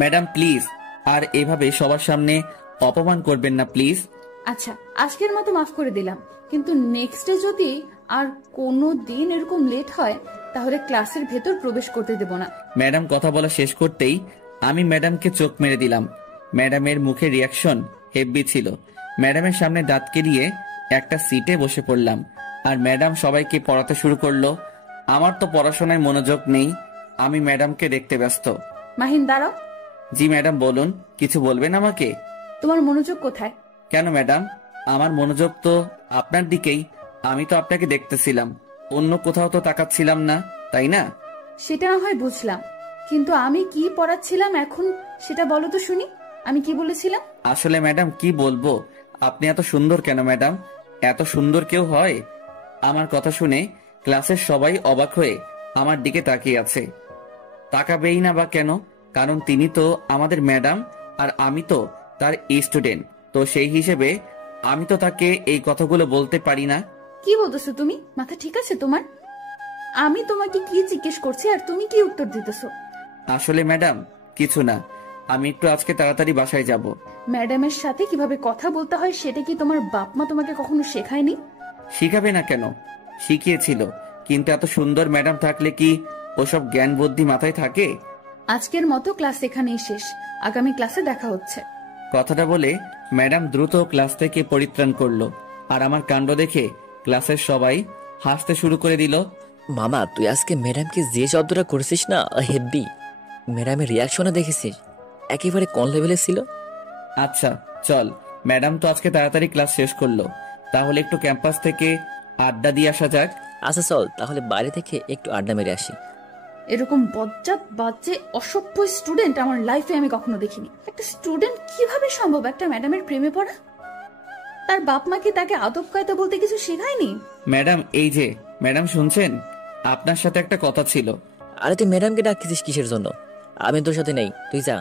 Madam please, আর এভাবে সবার সামনে অপমান করবেন না প্লিজ। আচ্ছা, আজকের মতো মাফ করে দিলাম, কিন্তু নেক্সটে যদি আর কোনো দিন এরকম লেট হয় তাহলে ক্লাসের ভেতর প্রবেশ করতে দেব না। ম্যাডাম কথা বলা শেষ করতেই আমি ম্যাডামকে চোখ মেরে দিলাম। ম্যাডামের মুখের রিয়াকশন হেভি ছিল। ম্যাডামের সামনে দাঁত কেলিয়ে একটা সিটে বসে পড়লাম, আর ম্যাডাম সবাইকে পড়াতে শুরু করলো। আমার তো পড়াশোনায় মনোযোগ নেই, আমি ম্যাডামকে দেখতে ব্যস্ত। মাহিন দাঁড়াও। জি ম্যাডাম বলুন, কিছু বলবেন আমাকে? তোমার মনোযোগ কোথায়? কেন ম্যাডাম, আমার মনোযোগ তো আপনার দিকেই। আমি তো আপনাকে দেখতেছিলাম, অন্য কোথাও তো তাকাচ্ছিলাম না, তাই না? সেটা না হয় বুঝলাম, কিন্তু আমি কি পড়াচ্ছিলাম এখন সেটা বলো তো শুনি। আমি কি বলেছিলাম? আসলে ম্যাডাম কি বলবো, আপনি এত সুন্দর কেন ম্যাডাম? এত সুন্দর কেউ হয়? আমার কথা শুনে ক্লাসের সবাই অবাক হয়ে আমার দিকে তাকিয়ে আছে। তাকাবেই না বা কেন? কারণ তিনি তো আমাদের ম্যাডাম, আর আমি তো তার স্টুডেন্ট। তো সেই হিসেবে আমি তো তাকে এই কথাগুলো বলতে পারি না। কি বলতেছো তুমি? মাথা ঠিক আছে তোমার? আমি তোমাকে কি জিজ্ঞেস করছি আর তুমি কি উত্তর দিতেছো? আসলে ম্যাডাম কিছু না, আমি একটু আজকে তাড়াতাড়ি বাসায় যাব। ম্যাডামের সাথে কিভাবে কথা বলতে হয় সেটা কি তোমার বাপ মা তোমাকে কখনো শেখায়নি? শিখাবে না কেন, শিখিয়েছিল। কিন্তু এত সুন্দর ম্যাডাম থাকলে কি ওসব জ্ঞান বুদ্ধি মাথায় থাকে? আজকের মতো ক্লাস এখানেই শেষ, আগামী ক্লাসে দেখা হচ্ছে। কথাটা বলে ম্যাডাম দ্রুত ক্লাস থেকে পরিত্রাণ করলো, আর আমার কাণ্ড দেখে ক্লাসের সবাই হাসতে শুরু করে দিল। মামা, তুই আজকে ম্যাডামকে যে শব্দটা করেছিস না, হেব্বি। ম্যাডামের রিয়াকশনে দেখেছিস, একেবারে কোন লেভেলে ছিল। আচ্ছা চল, ম্যাডাম তো আজকে তাড়াতাড়ি ক্লাস শেষ করলো, তাহলে একটু ক্যাম্পাস থেকে আড্ডা দিয়ে আসা যাক। আচ্ছা চল, তাহলে বাইরে থেকে একটু আড্ডা মেরে আসি। এরকম বজ্জাত বাজে অসভ্য স্টুডেন্ট আমার লাইফে আমি কখনো দেখিনি। একটা স্টুডেন্ট কিভাবে সম্ভব একটা ম্যাডামের প্রেমে পড়া? তার বাপ মা কি তাকে আদব কায়দা বলতে কিছু শেখায়নি? ম্যাডাম এই যে, ম্যাডাম শুনছেন, আপনার সাথে একটা কথা ছিল। আরে তুই ম্যাডামকে ডাকতেছিস কিসের জন্য? আমি তোর সাথে নেই, তুই যা।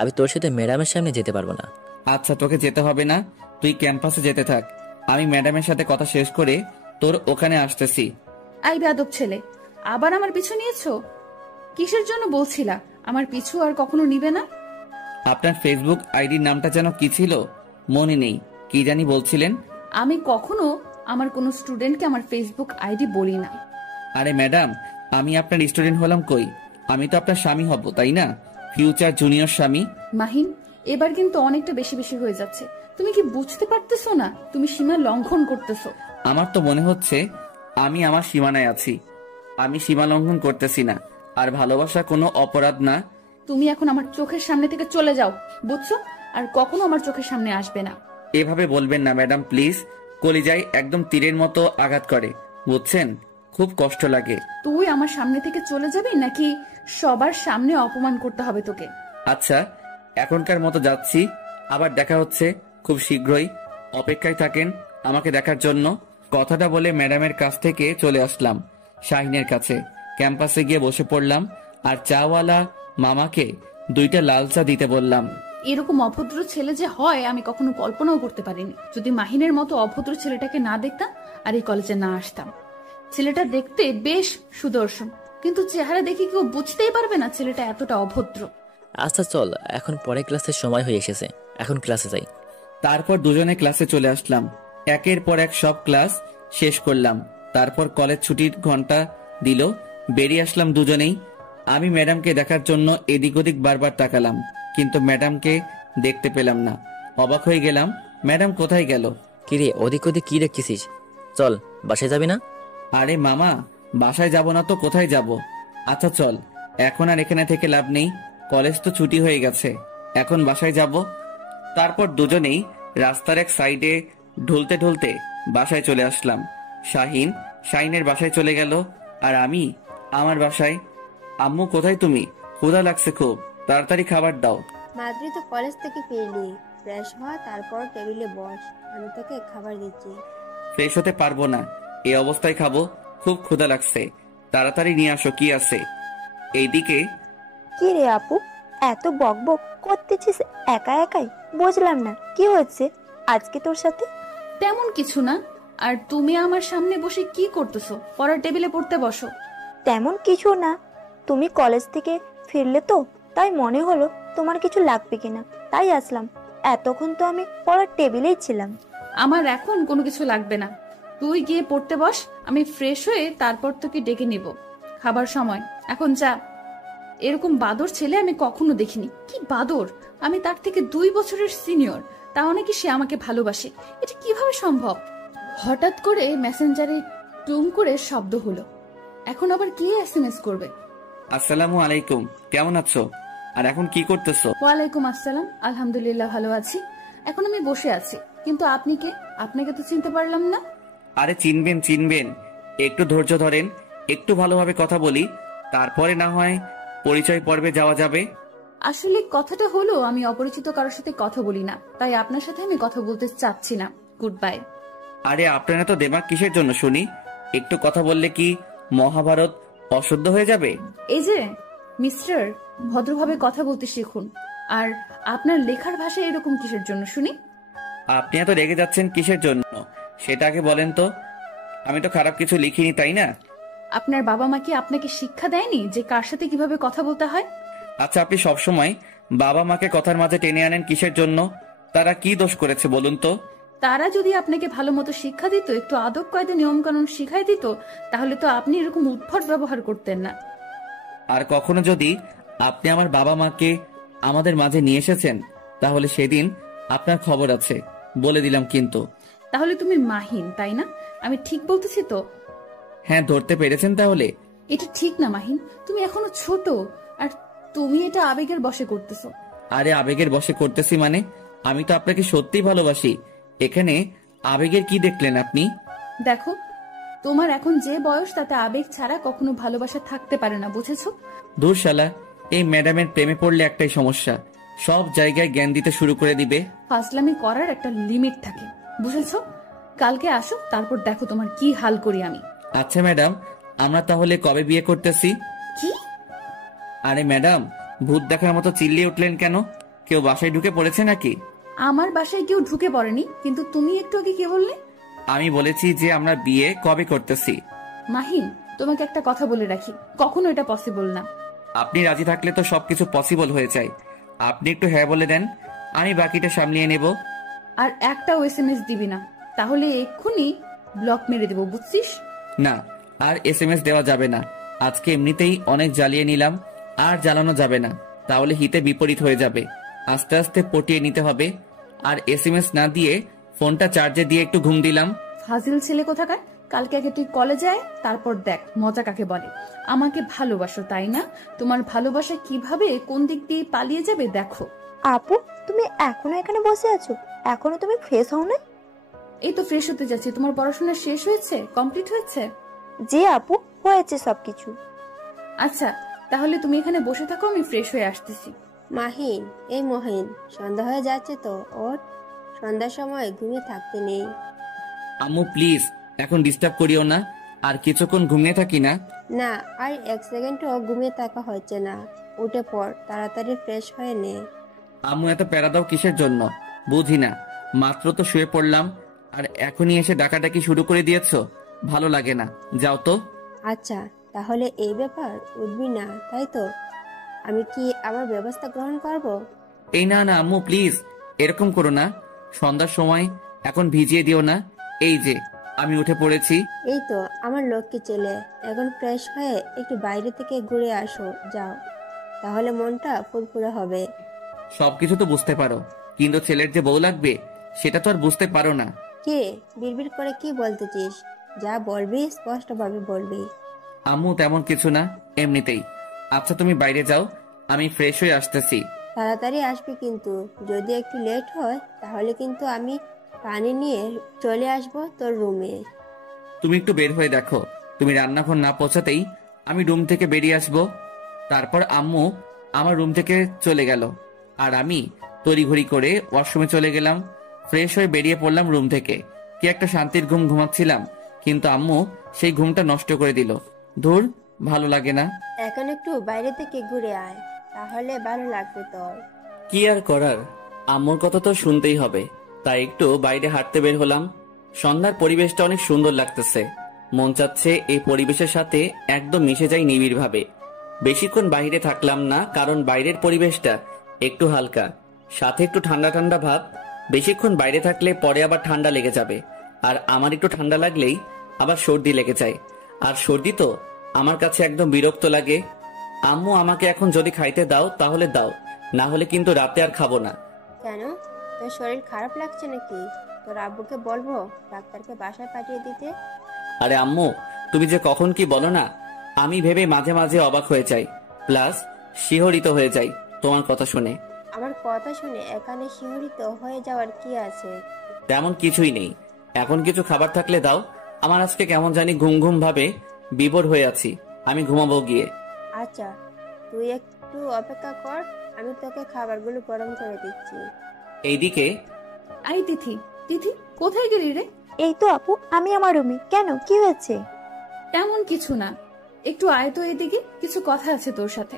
আমি তোর সাথে ম্যাডামের সামনে যেতে পারবো না। আচ্ছা তোকে যেতে হবে না, তুই ক্যাম্পাসে যেতে থাক। আমি ম্যাডামের সাথে কথা শেষ করে তোর ওখানে আসতেছি। আই বেয়াদব ছেলে, আবার আমার পিছু নিয়েছো? কিসের জন্য বলছিলা আমার পিছু আর কখনো নিবে না? আপনার ফেসবুক আইডির নামটা যেন কি ছিল, মনে নেই, কি জানি বলছিলেন। আমি কখনো আমার কোনো স্টুডেন্টকে আমার ফেসবুক আইডি বলি না। আরে ম্যাডাম, আমি আপনার স্টুডেন্ট হলাম কই? আমি তো আপনার স্বামী হব, তাই না? ফিউচার জুনিয়র স্বামী। মাহিন, এবার কিন্তু অনেকটা বেশি বেশি হয়ে যাচ্ছে। তুমি কি বুঝতে পারতেছো না তুমি সীমা লঙ্ঘন করতেছো? আমার তো মনে হচ্ছে আমি আমার সীমানায় আছি। আমি সীমা লঙ্ঘন করতেছি না, আর ভালোবাসা কোনো অপরাধ না। তুমি এখন আমার চোখের সামনে থেকে চলে যাও, বুঝছো? আর কখনো আমার চোখের সামনে আসবে না। এভাবে বলবেন না ম্যাডাম প্লিজ, কলিজায় একদম তীরের মতো আঘাত করে, বুঝছেন? খুব কষ্ট লাগে। তুই আমার সামনে থেকে চলে যাবি নাকি সবার সামনে অপমান করতে হবে তোকে? আচ্ছা এখনকার মতো যাচ্ছি, আবার দেখা হচ্ছে খুব শীঘ্রই। অপেক্ষায় থাকেন আমাকে দেখার জন্য। কথাটা বলে ম্যাডামের কাছ থেকে চলে আসলাম শাহিনের কাছে। ক্যাম্পাসে গিয়ে বসে পড়লাম, আর চাওয়ালা মামাকে 2টা লাল চা দিতে বললাম। এরকম অভদ্র ছেলে যে হয় আমি কখনো কল্পনাও করতে পারিনি। যদি মাহিনের মতো অভদ্র ছেলেটাকে না দেখতাম আর এই কলেজে না আসতাম। ছেলেটা দেখতে বেশ সুদর্শন, কিন্তু চেহারা দেখে কেউ বুঝতেই পারবে না ছেলেটা এতটা অভদ্র। আচ্ছা চল, এখন পরে ক্লাসের সময় হয়ে এসেছে, এখন ক্লাসে যাই। তারপর দুজনে ক্লাসে চলে আসলাম, একের পর এক সব ক্লাস শেষ করলাম। তারপর কলেজ ছুটির ঘন্টা দিল, বেরিয়ে আসলাম দুজনেই। আমি ম্যাডামকে দেখার জন্য এদিক ওদিক বারবার তাকালাম, কিন্তু ম্যাডামকে দেখতে পেলাম না। অবাক হয়ে গেলাম, ম্যাডাম কোথায় গেল? কিরে, ওদিক ওদিক কি দেখতেছিস? চল, বাসায় যাবি না? আরে মামা, বাসায় যাব না তো কোথায় যাব? আচ্ছা চল, এখন আর এখানে থেকে লাভ নেই, কলেজ তো ছুটি হয়ে গেছে, এখন বাসায় যাব। তারপর দুজনেই রাস্তার এক সাইডে ঢুলতে ঢুলতে বাসায় চলে আসলাম। শাহিনের বাসায় চলে গেল, আর আমি আমার বাসায়। আম্মু কোথায় তুমি? ক্ষুধা লাগছে খুব, তাড়াতাড়ি খাবার দাও। মাদ্রি তো কলেজ থেকে ফিরলি, ফ্রেশ হ, তারপর টেবিলে বস, আমি তোকে খাবার দিচ্ছি। ফ্রেশ হতে পারবো না, এই অবস্থায় খাবো? খুব ক্ষুধা লাগছে, তাড়াতাড়ি নিয়ে আসো কি আছে। এইদিকে। কি রে আপু, এত বকবক করতেছিস একা একাই? বুঝলাম না কি হয়েছে আজকে তোর সাথে। তেমন কিছু না। আর তুমি আমার সামনে বসে কি করতেছো? পড়ার টেবিলে পড়তে বসো। তেমন কিছু না, তুমি কলেজ থেকে ফিরলে তো, তাই মনে হলো তোমার কিছু লাগবে কিনা, তাই আসলাম। এতক্ষণ তো আমি পড়ার টেবিলেই ছিলাম। আমার এখন কোনো কিছু লাগবে না, তুই গিয়ে পড়তে বস, আমি ফ্রেশ হয়ে তারপর তোকে ডেকে নিব। খাবার সময়, এখন যা। এরকম বাদর ছেলে আমি কখনো দেখিনি। কি বাদর! আমি তার থেকে 2 বছরের সিনিয়র, তাও নাকি সে আমাকে ভালোবাসে। এটা কিভাবে সম্ভব? হঠাৎ করে মেসেঞ্জারে টুম করে শব্দ হলো। এখন আবার কে এসএমএস করবে? আসসালামু আলাইকুম, কেমন আছো? আর এখন কি করতেছো? ওয়ালাইকুম আসসালাম, আলহামদুলিল্লাহ ভালো আছি। এখন আমি বসে আছি, কিন্তু আপনি কে? আপনাকে তো চিনতে পারলাম না। আরে চিনবেন, একটু ধৈর্য ধরেন, একটু ভালোভাবে কথা বলি, তারপরে না হয় পরিচয় পর্বে যাওয়া যাবে। আসলে কথাটা হলো, আমি অপরিচিত কারোর সাথে কথা বলি না, তাই আপনার সাথে আমি কথা বলতে চাচ্ছি না। Good bye. আরে আপনারা তো দেমাগ কিসের জন্য শুনি? একটু কথা বললে কি মহাভারত অশুদ্ধ হয়ে যাবে? এই যে মিস্টার, ভদ্রভাবে কথা বলতে শিখুন। আর আপনার লেখার ভাষা এরকম কিসের জন্য শুনি? আপনি এত রেগে যাচ্ছেন কিসের জন্য সেটা আগে বলেন তো। আমি তো খারাপ কিছু লিখিনি, তাই না? আপনার বাবা মা কি আপনাকে শিক্ষা দেয়নি যে কার সাথে কিভাবে কথা বলতে হয়? আচ্ছা, আপনি সবসময় বাবা মাকে কথার মাঝে টেনে আনেন কিসের জন্য? তারা কি দোষ করেছে বলুন তো? তারা যদি আপনাকে ভালো মতো শিক্ষা দিত, একটু আদব কায়দা নিয়ম কানুন শিখাই দিত, তাহলে তো আপনি এরকম উদ্ভট ব্যবহার করতেন না। আর কখনো যদি আপনি আমার বাবা মাকে আমাদের মাঝে নিয়ে এসেছেন, তাহলে সেদিন আপনার খবর আছে, বলে দিলাম কিন্তু। তাহলে তুমি মাহিন, তাই না? আমি ঠিক বলতেছি তো? হ্যাঁ, ধরতে পেরেছেন তাহলে? এটা ঠিক না মাহিন, তুমি এখনো ছোট, আর তুমি এটা আবেগের বশে করতেছো। আরে আবেগের বশে করতেছি মানে? আমি তো আপনাকে সত্যিই ভালোবাসি। এখানে আবেগের কি দেখলেন আপনি? দেখো, তোমার এখন যে বয়স, তাতে আবেগ ছাড়া কখনো ভালোবাসা থাকতে পারে না, বুঝেছো? দূর শালা, এই ম্যাডামের প্রেমে পড়লে একটাই সমস্যা, সব জায়গায় জ্ঞান দিতে শুরু করে দিবে। ফাজলামি করার একটা লিমিট থাকে, বুঝেছো? কালকে আসো, তারপর দেখো তোমার কি হাল করি আমি। আচ্ছা ম্যাডাম, আমরা তাহলে কবে বিয়ে করতেছি? কি? আরে ম্যাডাম, ভূত দেখার মতো চিল্লিয়ে উঠলেন কেন? কেউ বাসায় ঢুকে পড়েছে নাকি? আমার বাসায় কেউ ঢুকে পড়েনি, কিন্তু তুমি একটু আগে কি বললে? আমি বলেছি যে আমরা বিয়ে কবে করতেছি। মাহিন, তোমাকে একটা কথা বলে রাখি, কখনো এটা পসিবল না। আপনি রাজি থাকলে তো সবকিছু পসিবল হয়ে যায়। আপনি একটু হ্যাঁ বলে দেন, আমি বাকিটা সামলিয়ে নেব। আর একটাও এসএমএস দিবি না, তাহলে এক্ষুনি ব্লক মেরে দেবো, বুঝছিস? না, আর এসএমএস দেওয়া যাবে না। আজকে এমনিতেই অনেক জ্বালিয়ে নিলাম, আর জ্বালানো যাবে না, তাহলে হিতে বিপরীত হয়ে যাবে। আস্তে আস্তে পটিয়ে নিতে হবে। আর এসএমএস না দিয়ে ফোনটা চার্জে দিয়ে একটু ঘুম দিলাম। ফাজিল ছেলে কোথাকার! কালকে আগে তুই কলেজে আয়, তারপর দেখ মজা কাকে বলে। আমাকে ভালোবাসো, তাই না? তোমার ভালোবাসা কিভাবে কোন দিক দিয়ে পালিয়ে যাবে দেখো। আপু, তুমি এখনো এখানে বসে আছো? এখনো তুমি ফ্রেশ হও না? এই তো ফ্রেশ হতে যাচ্ছি। তোমার পড়াশোনা শেষ হয়েছে? কমপ্লিট হয়েছে? জি আপু, হয়েছে সবকিছু। আচ্ছা, তাহলে তুমি এখানে বসে থাকো, আমি ফ্রেশ হয়ে আসতেছি। মাহিন, এই মহিন, সন্ধ্যা হয়ে যাচ্ছে তো, ওর সন্ধ্যার সময় ঘুমিয়ে থাকতে নেই। আম্মু প্লিজ, এখন ডিস্টার্ব করিও না। আর কিছুক্ষণ ঘুমিয়ে থাকি না? না, আর 1 সেকেন্ডও ঘুমিয়ে থাকা হচ্ছে না। উঠে পড়, তাড়াতাড়ি ফ্রেশ হয়ে নে। আম্মু এত প্যারা দাও কিসের জন্য? বুঝি না, মাত্র তো শুয়ে পড়লাম, আর এখনই এসে ডাকাডাকি শুরু করে দিয়েছো। ভালো লাগে না, যাও তো। আচ্ছা, তাহলে এই ব্যাপার, উঠবি না তাই তো? আমি কি আমার ব্যবস্থা গ্রহণ করব? এই না না আম্মু প্লিজ, এরকম করো না। সন্ধ্যার সময় এখন ভিজিয়ে দিও না। এই যে আমি উঠে পড়েছি। এই তো আমার লক্ষ্মী ছেলে, এখন ফ্রেশ হয়ে একটু বাইরে থেকে ঘুরে আসো, যাও, তাহলে মনটা ফুরফুরে হবে। সবকিছু তো বুঝতে পারো, কিন্তু ছেলের যে বউ লাগবে সেটা তো আর বুঝতে পারো না। কে বিড়বিড় করে কি বলতেছিস? যা বলবি স্পষ্টভাবে বলবি। আম্মু তেমন কিছু না, এমনিতেই। আচ্ছা তুমি বাইরে যাও, আমি ফ্রেশ হয়ে আসতেছি। তাড়াতাড়ি আসবি কিন্তু, যদি একটু লেট হয় তাহলে কিন্তু আমি পানি নিয়ে চলে আসব তোর রুমে। তুমি একটু বের হয়ে দেখো, তুমি রান্নাঘর না পৌঁছাতেই আমি রুম থেকে বেরিয়ে আসবো। তারপর আম্মু আমার রুম থেকে চলে গেল, আর আমি তড়িঘড়ি করে ওয়াশরুমে চলে গেলাম। ফ্রেশ হয়ে বেরিয়ে পড়লাম রুম থেকে। কি একটা শান্তির ঘুম ঘুমাচ্ছিলাম, কিন্তু আম্মু সেই ঘুমটা নষ্ট করে দিল। ধুর, ভালো লাগে না। এখন একটু বাইরে থেকে ঘুরে আয়, তাহলে ভালো লাগবে তোর। কি আর করার, আম্মুর কথা তো শুনতেই হবে, তাই একটু বাইরে হাঁটতে বের হলাম। সন্ধ্যার পরিবেশটা অনেক সুন্দর লাগতেছে, মন চাচ্ছে এই পরিবেশের সাথে একদম মিশে যাই নিবিড় ভাবে। বেশিক্ষণ বাইরে থাকলাম না, কারণ বাইরের পরিবেশটা একটু হালকা, সাথে একটু ঠান্ডা ঠান্ডা ভাব। বেশিক্ষণ বাইরে থাকলে পরে আবার ঠান্ডা লেগে যাবে, আর আমার একটু ঠান্ডা লাগলেই আবার সর্দি লেগে যায়, আর সর্দি তো আমার কাছে একদম বিরক্ত লাগে। আম্মু, আমাকে এখন যদি খাইতে দাও তাহলে দাও, না হলে কিন্তু রাতে আর খাবো না। কেন, তোর শরীর খারাপ লাগছে নাকি? তোর আব্বুকে বলবো ডাক্তারকে বাসায় পাঠিয়ে দিতে? আরে আম্মু, তুমি যে কখন কি বলো না, আমি ভেবে মাঝে মাঝে অবাক হয়ে যাই, প্লাস শিহরিত হয়ে যাই তোমার কথা শুনে। আমার কথা শুনে এখানে শিহরিত হয়ে যাওয়ার কি আছে? তেমন কিছুই নেই। এখন কিছু খাবার থাকলে দাও, আমার আজকে কেমন জানি ঘুম ঘুম ভাবে বিভোর হয়ে আছি, আমি ঘুমাবো গিয়ে। আচ্ছা, তুই একটু অপেক্ষা কর, আমি তোকে খাবারগুলো গরম করে দিচ্ছি। এইদিকে আই তিথি, তিথি কোথায় গেলি রে? এই তো আপু, আমি আমার রুমে। কেন, কি হয়েছে? তেমন কিছু না, একটু আয় তো এদিকে, কিছু কথা আছে তোর সাথে।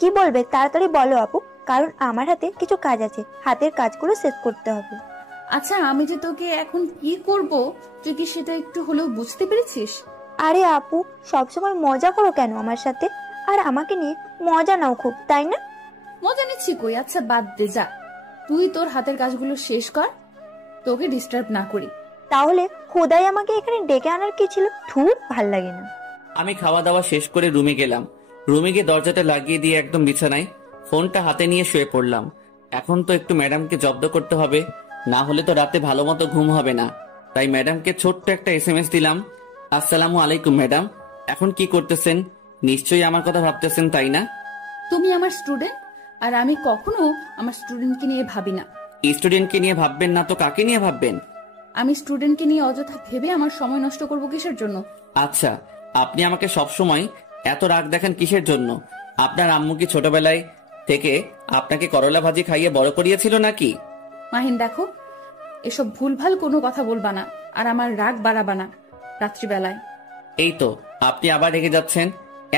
কি বলবে তাড়াতাড়ি বলো আপু, কারণ আমার হাতে কিছু কাজ আছে, হাতের কাজগুলো শেষ করতে হবে। আচ্ছা, আমি যে তোকে এখন কি করব তুই কি সেটা একটু হলেও বুঝতে পেরেছিস? আরে আপু, সবসময় মজা করো কেন আমার সাথে? আর আমাকে নিয়ে মজা নাও খুব, তাই না? মজা নিচ্ছি কই? আচ্ছা বাদ দে, যা তুই তোর হাতের কাজগুলো শেষ কর, তোকে ডিস্টার্ব না করি। তাহলে খোদাই আমাকে এখানে ডেকে আনার কি ছিল? ধুর, ভাল লাগে না। আমি খাওয়া দাওয়া শেষ করে রুমে গেলাম। রুমে গিয়ে দরজাটা লাগিয়ে দিয়ে একদম বিছানায় ফোনটা হাতে নিয়ে শুয়ে পড়লাম। এখন তো একটু ম্যাডামকে জব্দ করতে হবে, না হলে তো রাতে ভালো মতো ঘুম হবে না। তাই ম্যাডামকে ছোট্ট একটা SMS দিলাম, আসসালামু আলাইকুম ম্যাডাম, এখন কি করতেছেন? নিশ্চয়ই আমার কথা ভাবতেছেন, তাই না? তুমি আমার স্টুডেন্ট, আর আমি কখনো আমার স্টুডেন্টকে নিয়ে ভাবি না। স্টুডেন্টকে নিয়ে ভাববেন না তো কাকে নিয়ে ভাববেন? আমি স্টুডেন্টকে নিয়ে অযথা ভেবে আমার সময় নষ্ট করব কিসের জন্য? আচ্ছা, আপনি আমাকে সবসময় এত রাগ দেখান কিসের জন্য? আপনার আম্মু কি ছোটবেলায় থেকে আপনাকে করলা ভাজি খাইয়ে বড় করিয়েছিল নাকি? মাহিন দেখো, এসব ভুলভাল কোনো কথা বলবা না, আর আমার রাগ বাড়াবা না রাত্রিবেলায়। এই তো আপনি আবার রেগে যাচ্ছেন,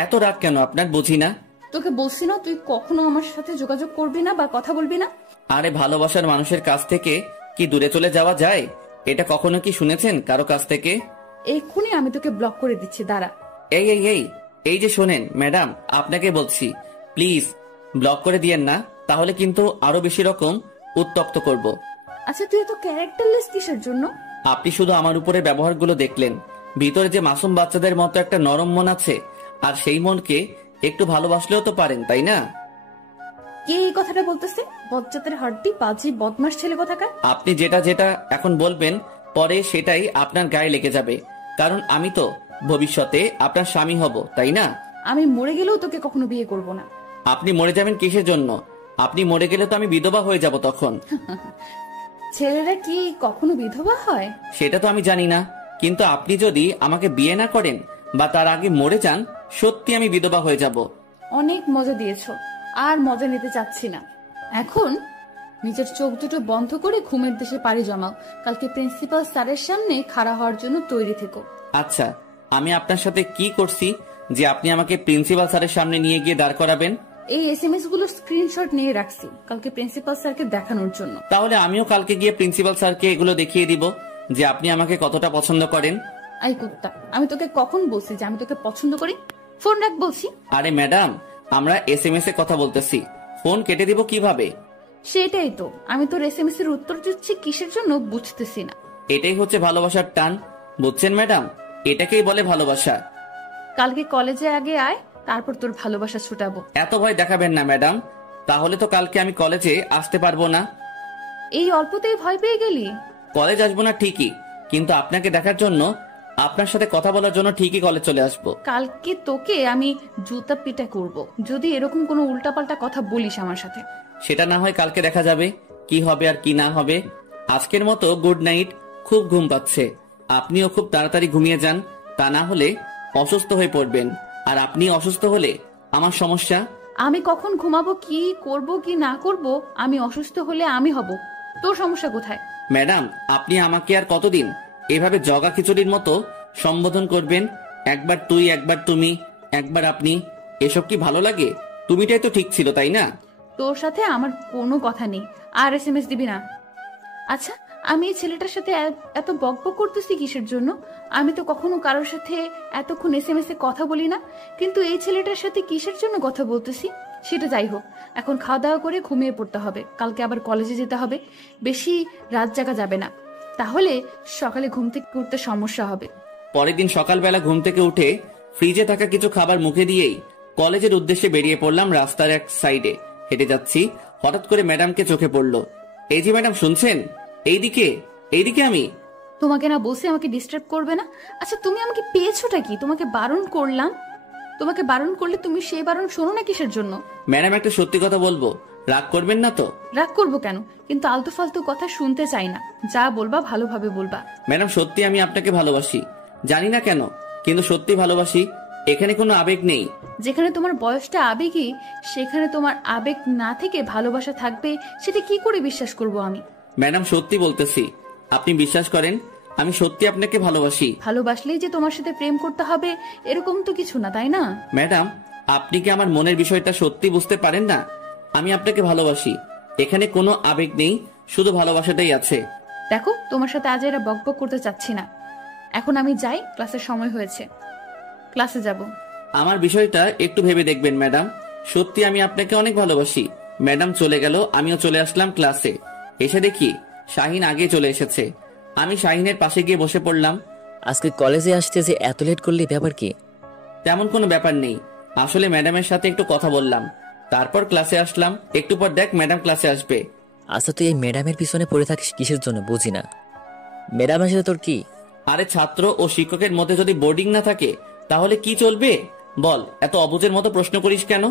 এত রাগ কেন আপনার বুঝি না। তোকে বলছি না তুই কখনো আমার সাথে যোগাযোগ করবি না বা কথা বলবি না? আরে ভালোবাসার মানুষের কাছ থেকে কি দূরে চলে যাওয়া যায়? এটা কখনো কি শুনেছেন কারো কাছ থেকে? এক্ষুনি আমি তোকে ব্লক করে দিচ্ছি, দাঁড়া। এই এই এই এই যে শোনেন ম্যাডাম, আপনাকে বলছি প্লিজ ব্লক করে দিয়েন না, তাহলে কিন্তু আরো বেশি রকম উত্তপ্ত করব। আচ্ছা, তুই এত ক্যারেক্টারলেস কিসের জন্য? আপনি শুধু আমার উপরে ব্যবহারগুলো দেখলেন, ভিতরে যে মাসুম বাচ্চাদের মতো একটা নরম মন আছে, আর সেই মনকে একটু ভালোবাসলেও তো পারেন, তাই না? কে এই কথাটা বলতেছে? বজ্জাতের হাড্ডি, বাজি, বদমাস ছেলে কোথাকার। আপনি যেটা যেটা এখন বলবেন পরে সেটাই আপনার গায়ে লেগে যাবে, কারণ আমি তো ভবিষ্যতে আপনার স্বামী হব, তাই না? আমি মরে গেলেও তোকে কখনো বিয়ে করব না। আপনি মরে যাবেন কিসের জন্য? আপনি মরে গেলে তো আমি বিধবা হয়ে যাব তখন। ছেলেরা কি কখনো বিধবা হয়? সেটা তো আমি জানি না, কিন্তু আপনি যদি আমাকে বিয়ে না করেন বা তার আগে মরে যান, সত্যি আমি বিধবা হয়ে যাব। অনেক মজা দিয়েছো, আর মজা নিতে চাচ্ছি না। এখন নিজের চোখ দুটো বন্ধ করে ঘুমের দেশে পাড়ি জমাও। কালকে প্রিন্সিপাল স্যারের সামনে খাড়া হওয়ার জন্য তৈরি থেকো। আচ্ছা, আমি আপনার সাথে কি করছি যে আপনি আমাকে প্রিন্সিপাল স্যারের সামনে নিয়ে গিয়ে দাঁড় করাবেন? এই SMS গুলো স্ক্রিনশট নিয়ে রাখছি কালকে প্রিন্সিপাল স্যারকে দেখানোর জন্য। তাহলে আমিও কালকে গিয়ে প্রিন্সিপাল স্যারকে এগুলো দেখিয়ে দিব যে আপনি আমাকে কতটা পছন্দ করেন। আই কুত্তা, আমি তোকে কখন বলছি যে আমি তোকে পছন্দ করি? ফোন রাখ বলছি। আরে ম্যাডাম, আমরা SMS এ কথা বলতেছি, ফোন কেটে দিব কিভাবে? সেটাই তো, আমি তোর SMS এর উত্তর দিচ্ছি কিসের জন্য বুঝতেছি না। এটাই হচ্ছে ভালোবাসার টান, বুঝছেন ম্যাডাম? এটাকেই বলে ভালোবাসা। কালকে কলেজে আগে আয়, তারপর তোর ভালোবাসা ছুটাবো। এত ভয় দেখাবেন না ম্যাডাম, তাহলে তো কালকে আমি কলেজে আসতে পারবো না। এই অল্পতেই ভয় পেয়ে গেলি? কলেজ আসবো না ঠিকই, কিন্তু আপনাকে দেখার জন্য, আপনার সাথে কথা বলার জন্য ঠিকই কলেজ চলে আসবো। কালকে তোকে আমি জুতা পিটা করব যদি এরকম কোনো উল্টাপাল্টা কথা বলিস আমার সাথে। সেটা না হয় কালকে দেখা যাবে কি হবে আর কি না হবে। আজকের মতো গুড নাইট, খুব ঘুম পাচ্ছে, আপনিও খুব তাড়াতাড়ি ঘুমিয়ে যান, তা না হলে অসুস্থ হয়ে পড়বেন, আর আপনি অসুস্থ হলে আমার সমস্যা। আমি কখন ঘুমাবো, কি করব কি না করব, আমি অসুস্থ হলে আমি হব, তোর সমস্যা কোথায়? ম্যাডাম, আপনি আমাকে আর কতদিন এভাবে জগা খিচুড়ির মতো সম্বোধন করবেন? একবার তুই, একবার তুমি, একবার আপনি, এসব কি ভালো লাগে? তুমিটাই তো ঠিক ছিল, তাই না? তোর সাথে আমার কোনো কথা নেই, আর SMS দিবি না। আচ্ছা, আমি এই ছেলেটার সাথে এত বকবক করতেছি কিসের জন্য? আমি তো কখনো কারোর সাথে এতক্ষণ SMS এ কথা বলি না, কিন্তু এই ছেলেটার সাথে কিসের জন্য কথা বলতেছি? সেটা যাই হোক, এখন খাওয়া দাওয়া করে ঘুমিয়ে পড়তে হবে, কালকে আবার কলেজে যেতে হবে। বেশি রাত জাগা যাবে না, তাহলে সকালে ঘুম থেকে উঠতে সমস্যা হবে। পরের দিন সকালবেলা ঘুম থেকে উঠে ফ্রিজে থাকা কিছু খাবার মুখে দিয়েই কলেজের উদ্দেশ্যে বেরিয়ে পড়লাম। রাস্তার এক সাইডে হেঁটে যাচ্ছি, হঠাৎ করে ম্যাডামকে চোখে পড়লো। এই যে ম্যাডাম, শুনছেন? এইদিকে এইদিকে। আমি তোমাকে না বসে আমাকে ডিস্টার্ব করবে না? আচ্ছা, তুমি আমাকে পেয়েছোটা কি? তোমাকে বারণ করলাম, তোমাকে বারণ করলে তুমি সেই বারণ শোনো না কিসের জন্য? ম্যাডাম, একটা সত্যি কথা বলবো, রাগ করবেন না তো? রাগ করবো কেন? কিন্তু আলতু ফালতু কথা শুনতে চাই না, যা বলবা ভালোভাবে বলবা। ম্যাডাম, সত্যি আমি আপনাকে ভালোবাসি, জানি না কেন, কিন্তু সত্যি ভালোবাসি। এখানে কোনো আবেগ নেই। যেখানে তোমার বয়সটা আবেগী, সেখানে তোমার আবেগ না থেকে ভালোবাসা থাকবে, সেটা কি করে বিশ্বাস করব আমি? ম্যাডাম, সত্যি বলতেছি, আপনি বিশ্বাস করেন, আমি সত্যি আপনাকে ভালোবাসি। ভালোবাসলেই যে তোমার সাথে প্রেম করতে হবে এরকম তো কিছু না, তাই না? ম্যাডাম, আপনি কি আমার মনের বিষয়টা সত্যি বুঝতে পারেন না? আমি আপনাকে ভালোবাসি, এখানে কোনো আবেগ নেই, শুধু ভালোবাসাটাই আছে। দেখো, তোমার সাথে আজ এরা বকবক করতে চাচ্ছি না, এখন আমি যাই, ক্লাসের সময় হয়েছে, ক্লাসে যাব। আমার বিষয়টা একটু ভেবে দেখবেন ম্যাডাম, সত্যি আমি আপনাকে অনেক ভালোবাসি। ম্যাডাম চলে গেল, আমিও চলে আসলাম ক্লাসে। এসে দেখি শাহিন আগে চলে এসেছে। আমি শাহিনের পাশে গিয়ে বসে পড়লাম। আজকে কলেজে আসতে যে এত লেট করলি, ব্যাপার কি? তেমন কোনো ব্যাপার নেই, আসলে ম্যাডামের সাথে একটু কথা বললাম, তারপর ক্লাসে আসলাম। একটু পর দেখ ম্যাডাম ক্লাসে আসবে। আচ্ছা, তুই এই ম্যাডামের পিছনে পড়ে থাকিস কিসের জন্য বুঝি না। ম্যাডামের সাথে তোর কি? আরে, ছাত্র ও শিক্ষকের মধ্যে যদি বোর্ডিং না থাকে তাহলে কি চলবে বল? এত অবুঝের মতো প্রশ্ন করিস কেন?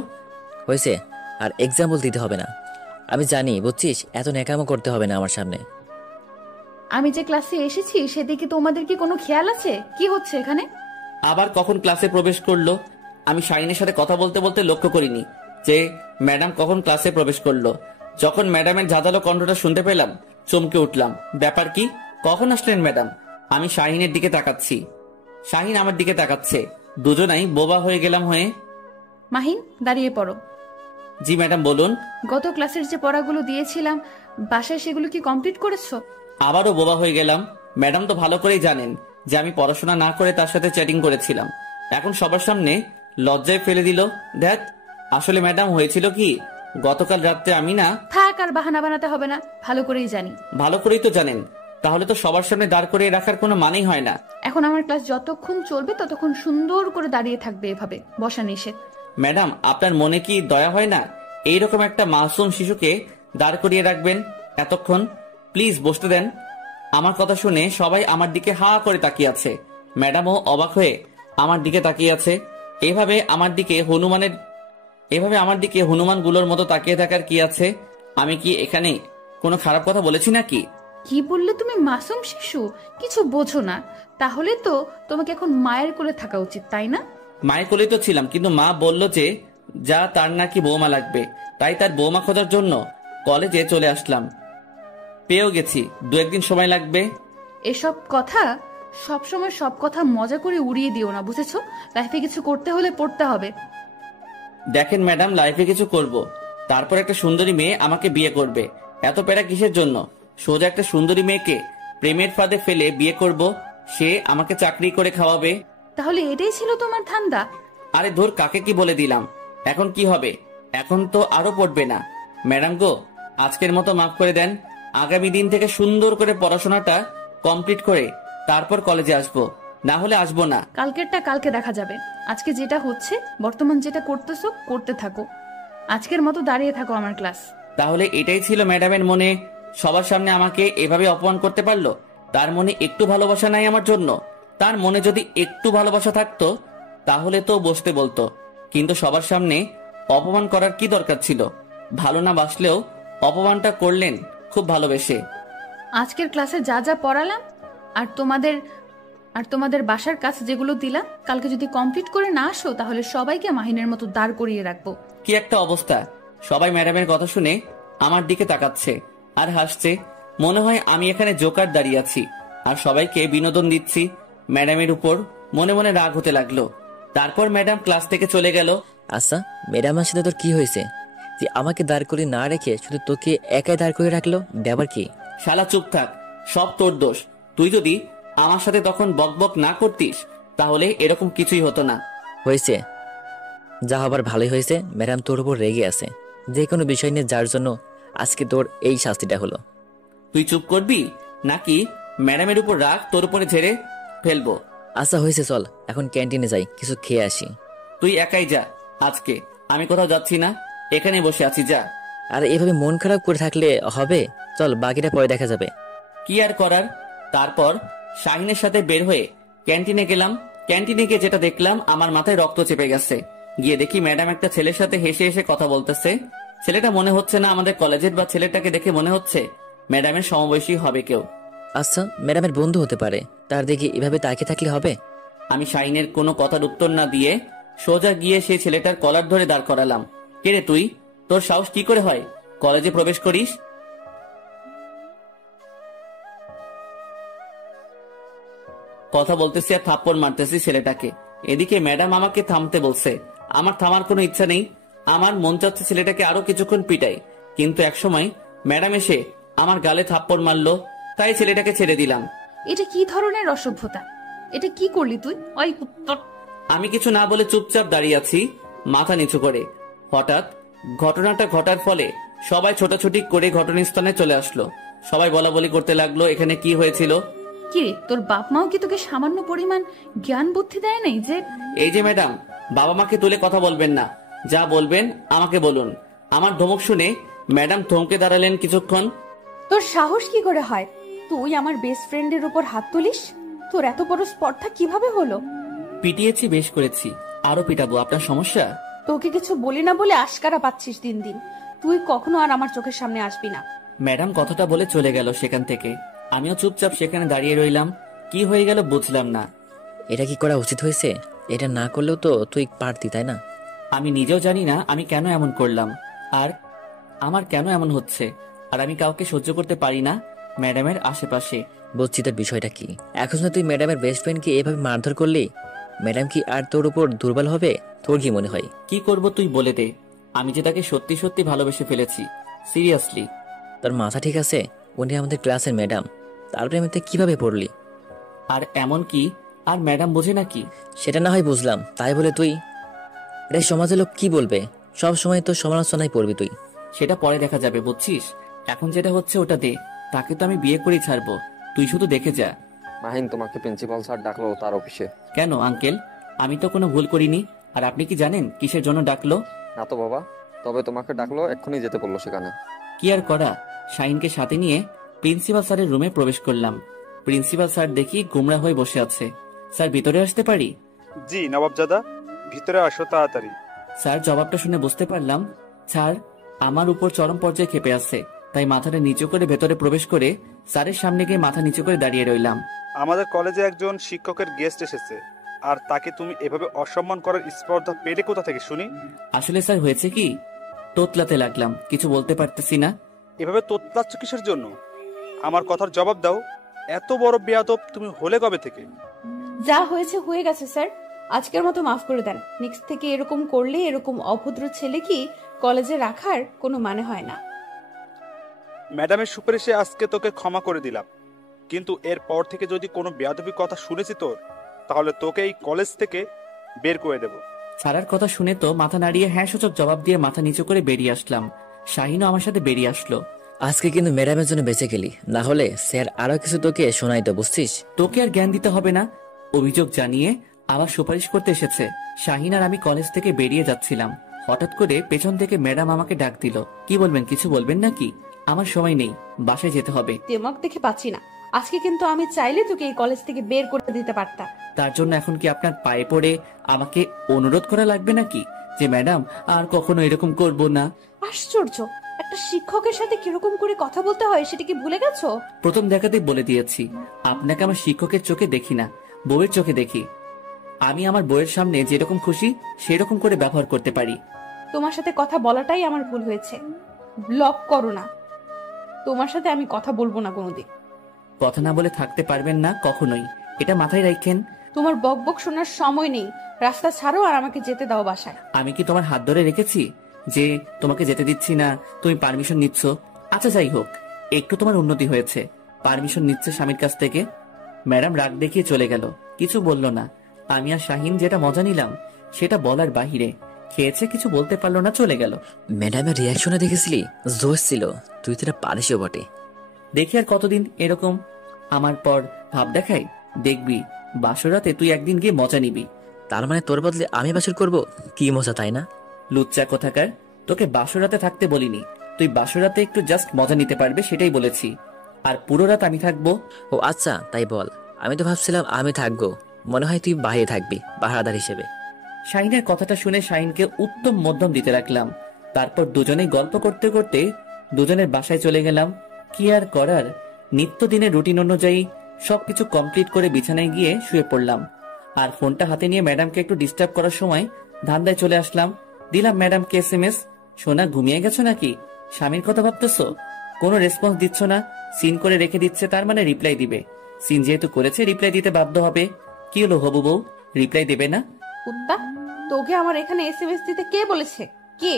হয়েছে, আর এক্সাম্পল দিতে হবে না, আমি জানি, বুঝছিস? এত ন্যাকামো করতে হবে না আমার সামনে। আমি যে ক্লাসে এসেছি সেদিকে তোমাদের কি কোনো খেয়াল আছে? কি হচ্ছে এখানে? আবার কখন ক্লাসে প্রবেশ করলো? আমি শাহিনের সাথে কথা বলতে বলতে লক্ষ্য করিনি যে ম্যাডাম কখন ক্লাসে প্রবেশ করলো। যখন ম্যাডামের ঝাঁঝালো কণ্ঠটা শুনতে পেলাম, চমকে উঠলাম। ব্যাপার কি? কখন আসলেন ম্যাডাম? আমি শাহিনের দিকে তাকাচ্ছি, শাহিন আমার দিকে তাকাচ্ছে, দুজনাই বোবা হয়ে গেলাম। হয়ে মাহিন, দাঁড়িয়ে পড়ো। জি ম্যাডাম, বলুন। গত ক্লাসের যে পড়াগুলো দিয়েছিলাম বাসায়, সেগুলো কি কমপ্লিট করেছো? আবারও বোবা হয়ে গেলাম। ম্যাডাম তো ভালো করেই জানেন যে আমি পড়াশোনা না করে তার সাথে চ্যাটিং করেছিলাম, এখন সবার সামনে লজ্জায় ফেলে দিল। দেখ, আসলে ম্যাডাম হয়েছিল কি, গতকাল রাত্রে আমি না। থাক, আর বাহানা বানাতে হবে না, ভালো করেই জানি। ভালো করেই তো জানেন, তাহলে তো সবার সামনে দাঁড় করিয়ে রাখার কোনো মানেই হয় না। এখন আমার ক্লাস যতক্ষণ চলবে ততক্ষণ সুন্দর করে দাঁড়িয়ে থাকবে, এভাবে বসা নিষেধ। ম্যাডাম, আপনার মনে কি দয়া হয় না? এইরকম একটা মাসুম শিশুকে দাঁড় করিয়ে রাখবেন এতক্ষণ? প্লিজ বসতে দেন। আমার কথা শুনে সবাই আমার দিকে হা করে তাকিয়ে আছে। ম্যাডামও অবাক হয়ে আমার দিকে তাকিয়ে আছে। এভাবে আমার দিকে হনুমানগুলোর মতো তাকিয়ে থাকার কি আছে? আমি কি এখানে কোনো খারাপ কথা বলেছি নাকি? কি বললে তুমি? মাসুম শিশু? কিছু বোঝো না? তাহলে তো তোমাকে এখন মায়ের কোলে থাকা উচিত, তাই না? মায়ের কোলেই তো ছিলাম, কিন্তু মা বলল যে যা তার নাকি বৌমা লাগবে, তাই তার বৌমা খোঁজার জন্য কলেজে চলে আসলাম। পেয়েও গেছি, 2-1 দিন সময় লাগবে। এসব কথা সবসময় সব কথা মজা করে উড়িয়ে দিও না, বুঝেছো? লাইফে কিছু করতে হলে পড়তে হবে। দেখেন ম্যাডাম, লাইফে কিছু করব, তারপর একটা সুন্দরী মেয়ে আমাকে বিয়ে করবে। এত প্যারা কিসের জন্য? সোজা একটা সুন্দরী মেয়েকে প্রেমের ফাঁদে ফেলে বিয়ে করব, সে আমাকে চাকরি করে খাওয়াবে। তাহলে এটাই ছিল তোমার ধান্দা? আরে ধুর, কাকে কি বলে দিলাম। এখন কি হবে? এখন তো আরো পড়বে না। ম্যাডাম গো, আজকের মতো মাফ করে দেন। আগামী দিন থেকে সুন্দর করে পড়াশোনাটা কমপ্লিট করে তারপর কলেজে আসবো, না হলে আসবো না। কালকেরটা কালকে দেখা যাবে। আজকে যেটা হচ্ছে, বর্তমান যেটা করতেছো করতে থাকো। আজকের মতো দাঁড়িয়ে থাকো আমার ক্লাস। তাহলে এটাই ছিল ম্যাডামের মনে? সবার সামনে আমাকে এভাবে অপমান করতে পারলো? তার মনে একটু ভালোবাসা নাই আমার জন্য? তার মনে যদি একটু ভালোবাসা থাকতো তাহলে তো বসতে বলতো, কিন্তু সবার সামনে অপমান করার কি দরকার ছিল? ভালো না বাসলেও অপমানটা করলেন খুব ভালোবেসে। আজকের ক্লাসে যা যা পড়ালাম আর তোমাদের বাসার কাজ যেগুলো দিলাম, কালকে যদি কমপ্লিট করে না আসো তাহলে সবাইকে মাহিনের মতো দাঁড় করিয়ে রাখবো। কি একটা অবস্থা! সবাই ম্যাডামের কথা শুনে আমার দিকে তাকাচ্ছে আর হাসছে। মনে হয় আমি এখানে জোকার দাঁড়িয়ে আছি আর সবাইকে বিনোদন দিচ্ছি। ম্যাডামের উপর মনে মনে রাগ হতে লাগলো। তারপর ম্যাডাম ক্লাস থেকে চলে গেল। আচ্ছা, ম্যাডামের সাথে তোর কি হয়েছে যে আমাকে দাঁড় করে না রেখে শুধু তোকে একাই দাঁড় করে রাখলো? ব্যাপার কি? শালা চুপ থাক, সব তোর দোষ। তুই যদি আমার সাথে তখন বকবক না করতিস তাহলে এরকম কিছুই হতো না। হয়েছে, যা হবার ভালোই হয়েছে। ম্যাডাম তোর উপর রেগে আছে যে কোনো বিষয় নিয়ে, যার জন্য আজকে তোর এই শাস্তিটা হলো। তুই চুপ করবি নাকি ম্যাডামের উপর রাগ তোর উপরে ঝেড়ে ফেলবো? আচ্ছা হয়েছে, চল এখন ক্যান্টিনে যাই, কিছু খেয়ে আসি। তুই একাই যা, আজকে আমি কোথাও যাচ্ছি না, এখানে বসে আছি, যা। আর এভাবে মন খারাপ করে থাকলে হবে? চল বাকিটা পরে দেখা যাবে। কি আর করার। তারপর শাহিনের সাথে বের হয়ে ক্যান্টিনে গেলাম। ক্যান্টিনে গিয়ে যেটা দেখলাম, আমার মাথায় রক্ত চেপে গেছে। গিয়ে দেখি ম্যাডাম একটা ছেলের সাথে হেসে হেসে কথা বলতেছে। ছেলেটা মনে হচ্ছে না আমাদের কলেজের, বা ছেলেটাকে দেখে মনে হচ্ছে ম্যাডামের সমবয়সী হবে কেউ। আচ্ছা, ম্যাডামের বন্ধু হতে পারে, তার দিকে এভাবে তাকিয়ে থাকলে হবে? আমি শাহিনের কোনো কথার উত্তর না দিয়ে সোজা গিয়ে সেই ছেলেটার কলার ধরে দাঁড় করালাম। কে রে তুই? তোর সাহস কি করে হয় কলেজে প্রবেশ করিস? কথা বলতেছি আর থাপ্পড় মারতেছি ছেলেটাকে। এদিকে ম্যাডাম আমাকে থামতে বলছে। আমার থামার কোনো ইচ্ছা নেই। আমার মন চাচ্ছে ছেলেটাকে আরো কিছুক্ষণ পিটাই, কিন্তু একসময় ম্যাডাম এসে আমার গালে থাপ্পড় মারলো, তাই ছেলেটাকে ছেড়ে দিলাম। এটা কি ধরনের অসভ্যতা? এটা কি করলি তুই? ওই কুত্তর! আমি কিছু না বলে চুপচাপ দাঁড়িয়ে আছি, মাথা নিচু করে। হঠাৎ ঘটনাটা ঘটার ফলে সবাই ছোটাছুটি করে ঘটনাস্থলে চলে আসলো। সবাই বলাবলি করতে লাগলো এখানে কি হয়েছিল। কি রে, তোর বাপ মাও কি তোকে সামান্য পরিমাণ জ্ঞান বুদ্ধি দেয় নাই যে? এই যে ম্যাডাম, বাবা মাকে তুলে কথা বলবেন না, যা বলবেন আমাকে বলুন। আমার ধমক শুনে ম্যাডাম থমকে দাঁড়ালেন কিছুক্ষণ। তোর সাহস কি করে হয় তুই আমার বেস্ট ফ্রেন্ডের উপর হাত তুলিস? তোর এত বড় স্পর্ধা কিভাবে হলো? পিটিয়েছি, বেশ করেছি, আরো পিটাবো, আপনার সমস্যা? তোকে কিছু বলি না বলে আশকারা পাচ্ছিস দিন দিন। তুই কখনো আর আমার চোখের সামনে আসবি না। ম্যাডাম কথাটা বলে চলে গেল সেখান থেকে। আমিও চুপচাপ সেখানে দাঁড়িয়ে রইলাম। কি হয়ে গেল বুঝলাম না। এটা কি করা উচিত হয়েছে? এটা না করলেও তো তুই পারতি, তাই না? আমি নিজেও জানি না আমি কেন এমন করলাম, আর আমার কেন এমন হচ্ছে। আর আমি কাউকে সহ্য করতে পারি না ম্যাডামের আশেপাশে। বুঝছি তোর বিষয়টা কি। এখন যদি তুই ম্যাডামের বেস্ট ফ্রেন্ডকে এভাবে মারধর করলি, ম্যাডাম কি আর তোর উপর দুর্বল হবে? তোর কি মনে হয়? কি করব তুই বলে দে। আমি যে তাকে সত্যি সত্যি ভালোবেসে ফেলেছি, সিরিয়াসলি। তোর মাথা ঠিক আছে? উনি আমাদের ক্লাসের ম্যাডাম, তার প্রেমেতে কিভাবে পড়লি? আর এমন কি আর ম্যাডাম বোঝে নাকি? সেটা না হয় বুঝলাম, তাই বলে তুই এটা সমাজের লোক কি বলবে? সব সময় তো সমালোচনায় পড়বি তুই। সেটা পরে দেখা যাবে, বুঝছিস? এখন যেটা হচ্ছে ওটা দে। তাকে তো আমি বিয়ে করেই ছাড়বো, তুই শুধু দেখে যা। মাহিন, তোমাকে প্রিন্সিপাল স্যার ডাকলো তার অফিসে। কেন আঙ্কেল? আমি তো কোনো ভুল করিনি। আর আপনি কি জানেন কিসের জন্য ডাকলো? না তো বাবা, তবে তোমাকে ডাকলো, এক্ষুনি যেতে বললো সেখানে। কি আর করা, শাহিনকে সাথে নিয়ে প্রিন্সিপাল স্যারের রুমে প্রবেশ করলাম। প্রিন্সিপাল স্যার দেখি গুমরা হয়ে বসে আছে। স্যার ভিতরে আসতে পারি? জি নবাবজাদা, ভিতরে আসো তাড়াতাড়ি। স্যার জবাবটা শুনে বুঝতে পারলাম স্যার আমার উপর চরম পর্যায়ে ক্ষেপে আছে। তাই মাথাটা নিচু করে ভেতরে প্রবেশ করে স্যারের সামনে গিয়ে মাথা নিচু করে দাঁড়িয়ে রইলাম। আমাদের কলেজে একজন শিক্ষকের গেস্ট এসেছে, আর তাকে তুমি এভাবে অসম্মান করার স্পর্ধা পেলে কোথা থেকে শুনি? আসলে স্যার হয়েছে কি, তোতলাতে লাগলাম, কিছু বলতে পারতেছি না। এভাবে তোতলাচ্ছ কিসের জন্য? আমার কথার জবাব দাও। এত বড় বেয়াদব তুমি হলে কবে থেকে? যা হয়েছে হয়ে গেছে স্যার, আজকের মতো মাফ করে দেন। নেক্সট থেকে এরকম করলে এরকম অভদ্র ছেলে কি কলেজে রাখার কোনো মানে হয় না। ম্যাডামের সুপারিশে আজকে তোকে ক্ষমা করে দিলাম, কিন্তু এর পর থেকে যদি কোনো বেয়াদবি কথা শুনেছি তোর, তাহলে তোকে এই কলেজ থেকে বের করে দেব। স্যারের কথা শুনে তো মাথা নাড়িয়ে হ্যাঁ সূচক জবাব দিয়ে মাথা নিচু করে বেরিয়ে আসলাম। শাহিনও আমার সাথে বেরিয়ে আসলো। আজকে কিন্তু ম্যাডামের জন্য বেঁচে গেলি, না হলে স্যার আরো কিছু তোকে শোনাইতো, বুঝছিস? তোকে আর জ্ঞান দিতে হবে না। অভিযোগ জানিয়ে আবার সুপারিশ করতে এসেছে। শাহিন আর আমি কলেজ থেকে বেরিয়ে যাচ্ছিলাম, হঠাৎ করে পেছন থেকে ম্যাডাম আমাকে ডাক দিল। কি বলবেন, কিছু বলবেন নাকি? আমার সময় নেই, বাসায় যেতে হবে। দেমাগ দেখে পাচ্ছি না। আজকে কিন্তু আমি চাইলে তোকে এই কলেজ থেকে বের করে দিতে পারতাম। তার জন্য এখন কি আপনার পায়ে পড়ে আমাকে অনুরোধ করা লাগবে নাকি যে ম্যাডাম আর কখনো এরকম করব না? আশ্চর্য, একটা শিক্ষকের সাথে কিরকম করে কথা বলতে হয় সেটা কি ভুলে গেছো? প্রথম দেখাতেই বলে দিয়েছি, আপনাকে আমার শিক্ষকের চোখে দেখি না, বউয়ের চোখে দেখি। আমি আমার বউয়ের সামনে যেরকম খুশি সেরকম করে ব্যবহার করতে পারি। তোমার সাথে কথা বলাটাই আমার ভুল হয়েছে। ব্লক করো না, তোমার সাথে আমি কথা বলবো না কোনোদিন। কথা না বলে থাকতে পারবেন না কখনোই, এটা মাথায় রাখেন। তোমার বকবক শোনার সময় নেই, রাস্তা ছাড়ো আর আমাকে যেতে দাও বাসায়। আমি কি তোমার হাত ধরে রেখেছি যে তোমাকে যেতে দিচ্ছি না, তুমি পারমিশন নিচ্ছ? আচ্ছা যাই হোক, একটু তোমার উন্নতি হয়েছে, পারমিশন নিচ্ছে স্বামীর কাছ থেকে। ম্যাডাম রাগ দেখিয়ে চলে গেল, কিছু বলল না। আমি আর শাহিন যেটা মজা নিলাম সেটা বলার বাহিরে। খেয়েছে, কিছু বলতে পারলো না, চলে গেল। ম্যাডামের রিয়াকশনে দেখেছিলি, জোশ ছিল। তুই তো এটা পারিসও বটে। দেখি আর কতদিন এরকম আমার পর ভাব দেখাই। দেখবি বাসরাতে তুই একদিন গিয়ে মজা নিবি। তার মানে তোর বদলে আমি বাসর করব? কি মজা, তাই না? লুচ্চা কোথাকার, তোকে বাসরাতে থাকতে বলিনি। তুই বাসরাতে একটু জাস্ট মজা নিতে পারবে সেটাই বলেছি, আর পুরো রাত আমি থাকবো। ও আচ্ছা, তাই বল। আমি তো ভাবছিলাম আমি থাকবো, মনে হয় তুই বাইরে থাকবি পাহারাদার হিসেবে। শাহিনের কথাটা শুনে শাহিনকে উত্তম মধ্যম দিতে রাখলাম। তারপর দুজনেই গল্প করতে করতে দুজনের বাসায় চলে গেলাম। কি আর করার, নিত্যদিনের রুটিন অনুযায়ী সবকিছু কমপ্লিট করে বিছানায় গিয়ে শুয়ে পড়লাম। আর ফোনটা হাতে নিয়ে ম্যাডামকে একটু ডিস্টার্ব করার সময় ধান্দায় চলে আসলাম। দিলাম ম্যাডামকে SMS। সোনা, ঘুমিয়ে গেছো নাকি? স্বামীর কথা ভাবতেছো? কোনো রেসপন্স দিচ্ছ না, সিন করে রেখে দিচ্ছে, তার মানে রিপ্লাই দিবে। সিন যেহেতু করেছে রিপ্লাই দিতে বাধ্য হবে। কি হলো হবু বউ, রিপ্লাই দেবে না? কুত্তা, তোকে আমার এখানে SMS দিতে কে বলেছে? কে?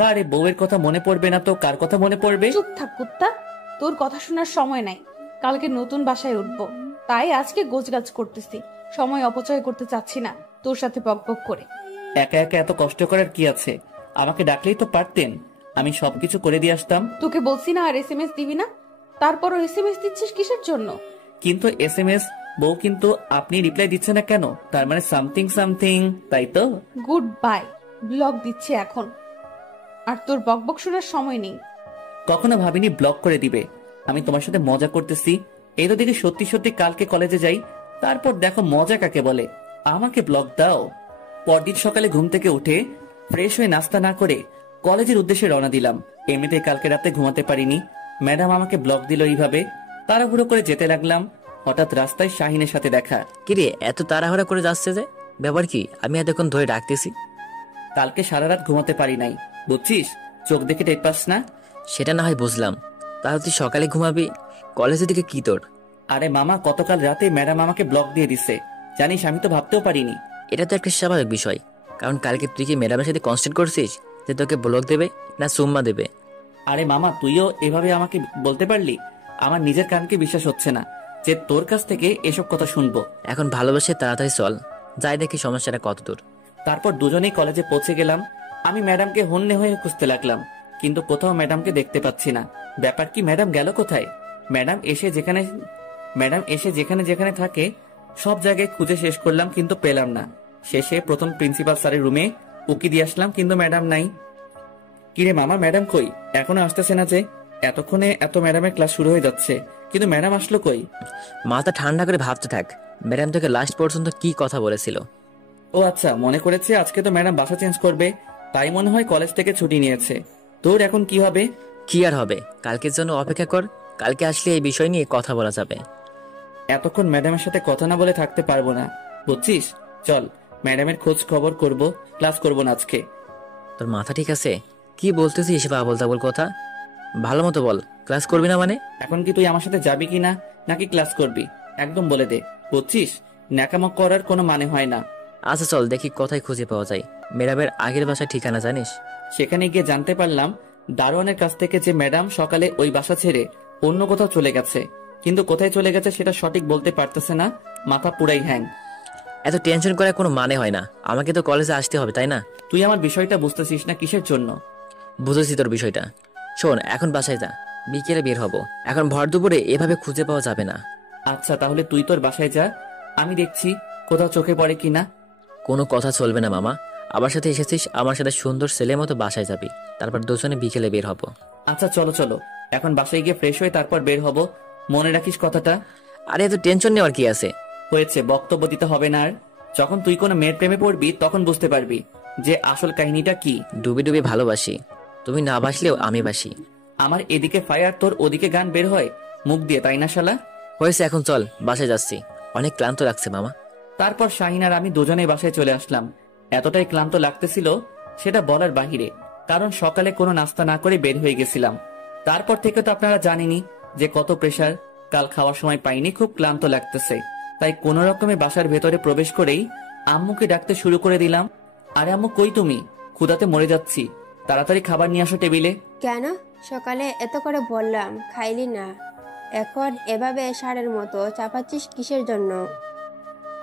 বারে, বউয়ের কথা মনে পড়বে না তো কার কথা মনে পড়বে? চুপ থাক কুত্তা, তোর কথা শোনার সময় নাই। কালকে নতুন বাসায় উঠবো, তাই আজকে গোছগাছ করতেছি। সময় অপচয় করতে চাচ্ছি না তোর সাথে বকবক করে। একা একা এত কষ্ট করার কি আছে? আমাকে ডাকলেই তো পারতেন, আমি সবকিছু করে দিয়ে আসতাম। তোকে বলছি না আর SMS দিবি না, তারপরও SMS দিচ্ছিস কিসের জন্য? কিন্তু SMS বউ, কিন্তু আপনি রিপ্লাই দিচ্ছে না কেন? তার মানে সামথিং সামথিং, তাই তো? গুড বাই, ব্লক দিচ্ছে এখন, আর তোর বকবক শোনার সময় নেই। কখনো ভাবিনি ব্লক করে দিবে। আমি তোমার সাথে মজা করতেছি, এই তো দেখি সত্যি সত্যি কালকে কলেজে যাই, তারপর দেখো মজা কাকে বলে। আমাকে ব্লক দাও। পরদিন সকালে ঘুম থেকে উঠে ফ্রেশ হয়ে নাস্তা না করে কলেজের উদ্দেশ্যে রওনা দিলাম। এমনিতে কালকে রাতে ঘুমাতে পারিনি, ম্যাডাম আমাকে ব্লক দিল এইভাবে। তাড়াহুড়ো করে যেতে লাগলাম, হঠাৎ রাস্তায় শাহিনের সাথে দেখা। কিরে, এত তাড়াহুড়া করে যাচ্ছে যে? ব্যাপার কি? আমি এতক্ষণ ধরে ডাকতেছি। কালকে সারা রাত ঘুমাতে পারি নাই, বুঝছিস? চোখ দেখে টের পাস না? সেটা না হয় বুঝলাম, তাহলে তুই সকালে ঘুমাবি, কলেজের দিকে কি তোর? আরে মামা, গতকাল রাতে ম্যাডাম আমাকে ব্লক দিয়ে দিছে, জানিস? আমি তো ভাবতেও পারিনি। এটা তো একটা স্বাভাবিক বিষয়, কারণ কালকে তুই কি ম্যাডামের সাথে কনস্ট্যান্ট করছিস যে তোকে ব্লক দেবে না সুম্মা দেবে? আরে মামা, তুইও এভাবে আমাকে বলতে পারলি? আমার নিজের কানকে বিশ্বাস হচ্ছে না যে তোর কাছ থেকে এসব কথা শুনবো। এখন ভালোবাসে তাড়াতাড়ি চল, যাই দেখি সমস্যাটা কত দূর। তারপর দুজনেই কলেজে পৌঁছে গেলাম। আমি ম্যাডামকে হন্যে হয়ে খুঁজতে লাগলাম, কিন্তু কোথাও ম্যাডামকে দেখতে পাচ্ছি না। ব্যাপার কি, ম্যাডাম গেল কোথায়? ম্যাডাম এসে যেখানে যেখানে থাকে সব জায়গায় খুঁজে শেষ করলাম, কিন্তু পেলাম না। শেষে প্রথম প্রিন্সিপাল স্যারের রুমে উকি দিয়ে আসলাম, কিন্তু ম্যাডাম নাই। কিরে মামা, ম্যাডাম কই? এখনো আসতেছে না যে? এতক্ষণে এত ম্যাডামের ক্লাস শুরু হয়ে যাচ্ছে, কিন্তু ম্যাডাম আসলো কই? মাথা ঠান্ডা করে ভাবতে থাক, ম্যাডাম তোকে লাস্ট পর্যন্ত কি কথা বলেছিল। ও আচ্ছা, মনে করেছে আজকে তো ম্যাডাম বাসা চেঞ্জ করবে, তাই মনে হয় কলেজ থেকে ছুটি নিয়েছে। তোর এখন কি হবে? কি আর হবে, কালকের জন্য অপেক্ষা কর, কালকে আসলে এই বিষয় নিয়ে কথা বলা যাবে। এতক্ষণ ম্যাডামের সাথে কথা না বলে থাকতে পারবো না, বুঝছিস? চল, ম্যাডামের খোঁজ খবর করব, ক্লাস করব না আজকে। তোর মাথা ঠিক আছে? কি বলতেছিস এসব আবল তাবল কথা? ভালো মতো বল, ক্লাস করবি না মানে? এখন কি তুই আমার সাথে যাবি কি না, নাকি ক্লাস করবি? একদম বলে দে, বুঝছিস? ন্যাকামো করার কোনো মানে হয় না। আচ্ছা চল দেখি কোথায় খুঁজে পাওয়া যায় ম্যাডামের আগের বাসার ঠিকানা, জানিস? সেখানে গিয়ে জানতে পারলাম দারোয়ানের কাছ থেকে যে ম্যাডাম সকালে ওই বাসা ছেড়ে অন্য কোথাও চলে গেছে, কিন্তু কোথায় চলে গেছে সেটা সঠিক বলতে পারতেছে না। মাথা পুরাই হ্যাং। এত টেনশন করার কোনো মানে হয় না, আমাকে তো কলেজে আসতে হবে, তাই না? তুই আমার বিষয়টা বুঝতেছিস না কিসের জন্য? বুঝেছি তোর বিষয়টা। শোন, এখন বাসায় যা, বিকেলে বের হব, এখন ভর দুপুরে এভাবে খুঁজে পাওয়া যাবে না। আচ্ছা, তাহলে তুই তোর বাসায় যা, আমি দেখছি কোথাও চোখে পড়ে কিনা। কোনো কথা চলবে না মামা, আমার সাথে এসেছিস, আমার সাথে সুন্দর ছেলের মতো বাসায় যাবি, তারপর দুজনে বিকেলে বের হব। আচ্ছা চলো চলো, এখন বাসায় গিয়ে ফ্রেশ হয়ে তারপর বের হব, মনে রাখিস কথাটা। আরে এত টেনশন নেওয়ার কি আছে? হয়েছে, বক্তব্য দিতে হবে না আর। যখন তুই কোনো মেয়ের প্রেমে পড়বি তখন বুঝতে পারবি যে আসল কাহিনীটা কি। ডুবে ডুবে ভালোবাসি, তুমি না বাসলেও আমি বাসি। আমার এদিকে ফায়ার, তোর ওদিকে গান বের হয় মুখ দিয়ে, তাই না শালা? হয়েছে, এখন চল, বাসায় যাচ্ছি, অনেক ক্লান্ত লাগছে মামা। তারপর শাহিন আর আমি দুজনেই বাসায় চলে আসলাম। এতটাই ক্লান্ত লাগতেছিল সেটা বলার বাহিরে, কারণ সকালে কোনো নাস্তা না করে বের হয়ে গেছিলাম। তারপর থেকে তো আপনারা জানেনই যে কত প্রেসার। কাল খাওয়ার সময় পাইনি, খুব ক্লান্ত লাগতেছে, তাই কোনো রকমে বাসার ভেতরে প্রবেশ করেই আম্মুকে ডাকতে শুরু করে দিলাম। আরে আম্মু, কই তুমি? ক্ষুধাতে মরে যাচ্ছি, তাড়াতাড়ি খাবার নিয়ে আসো টেবিলে। কেন? সকালে এত করে বললাম, খাইলি না, এখন এভাবে ষাঁড়ের মতো চাপাচ্ছিস কিসের জন্য?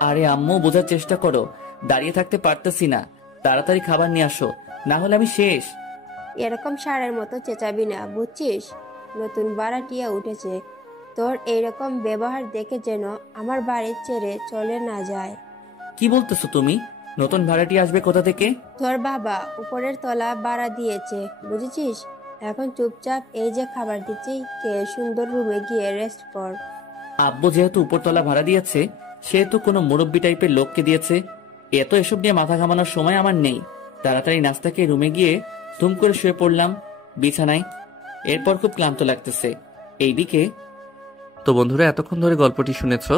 আরে আম্মু, বোঝার চেষ্টা করো। দাঁড়িয়ে থাকতে পারতেছি না, তাড়াতাড়ি খাবার নিয়ে আসো, না হলে আমি শেষ। এরকম ষাঁড়ের মতো চেঁচাবি না, বুঝছিস? নতুন ভাড়াটিয়া উঠেছে, তোর এইরকম ব্যবহার দেখে যেন আমার বাড়ি ছেড়ে চলে না যায়। কি বলতেছো তুমি? নতুন ভাড়াটি আসবে কোথা থেকে? তোর বাবা উপরের তলা ভাড়া দিয়েছে, বুঝেছিস? এখন চুপচাপ এই যে খাবার দিচ্ছি, কে সুন্দর রুমে গিয়ে রেস্ট কর। আব্বু যেহেতু উপরতলা ভাড়া দিয়েছে, সেহেতু কোনো মুরব্বি টাইপের লোককে দিয়েছে। এত এসব নিয়ে মাথা ঘামানোর সময় আমার নেই। তাড়াতাড়ি নাস্তাকে রুমে গিয়ে ধুম করে শুয়ে পড়লাম বিছানায়। এরপর খুব ক্লান্ত লাগতেছে। এইদিকে তো বন্ধুরা, এতক্ষণ ধরে গল্পটি শুনেছো।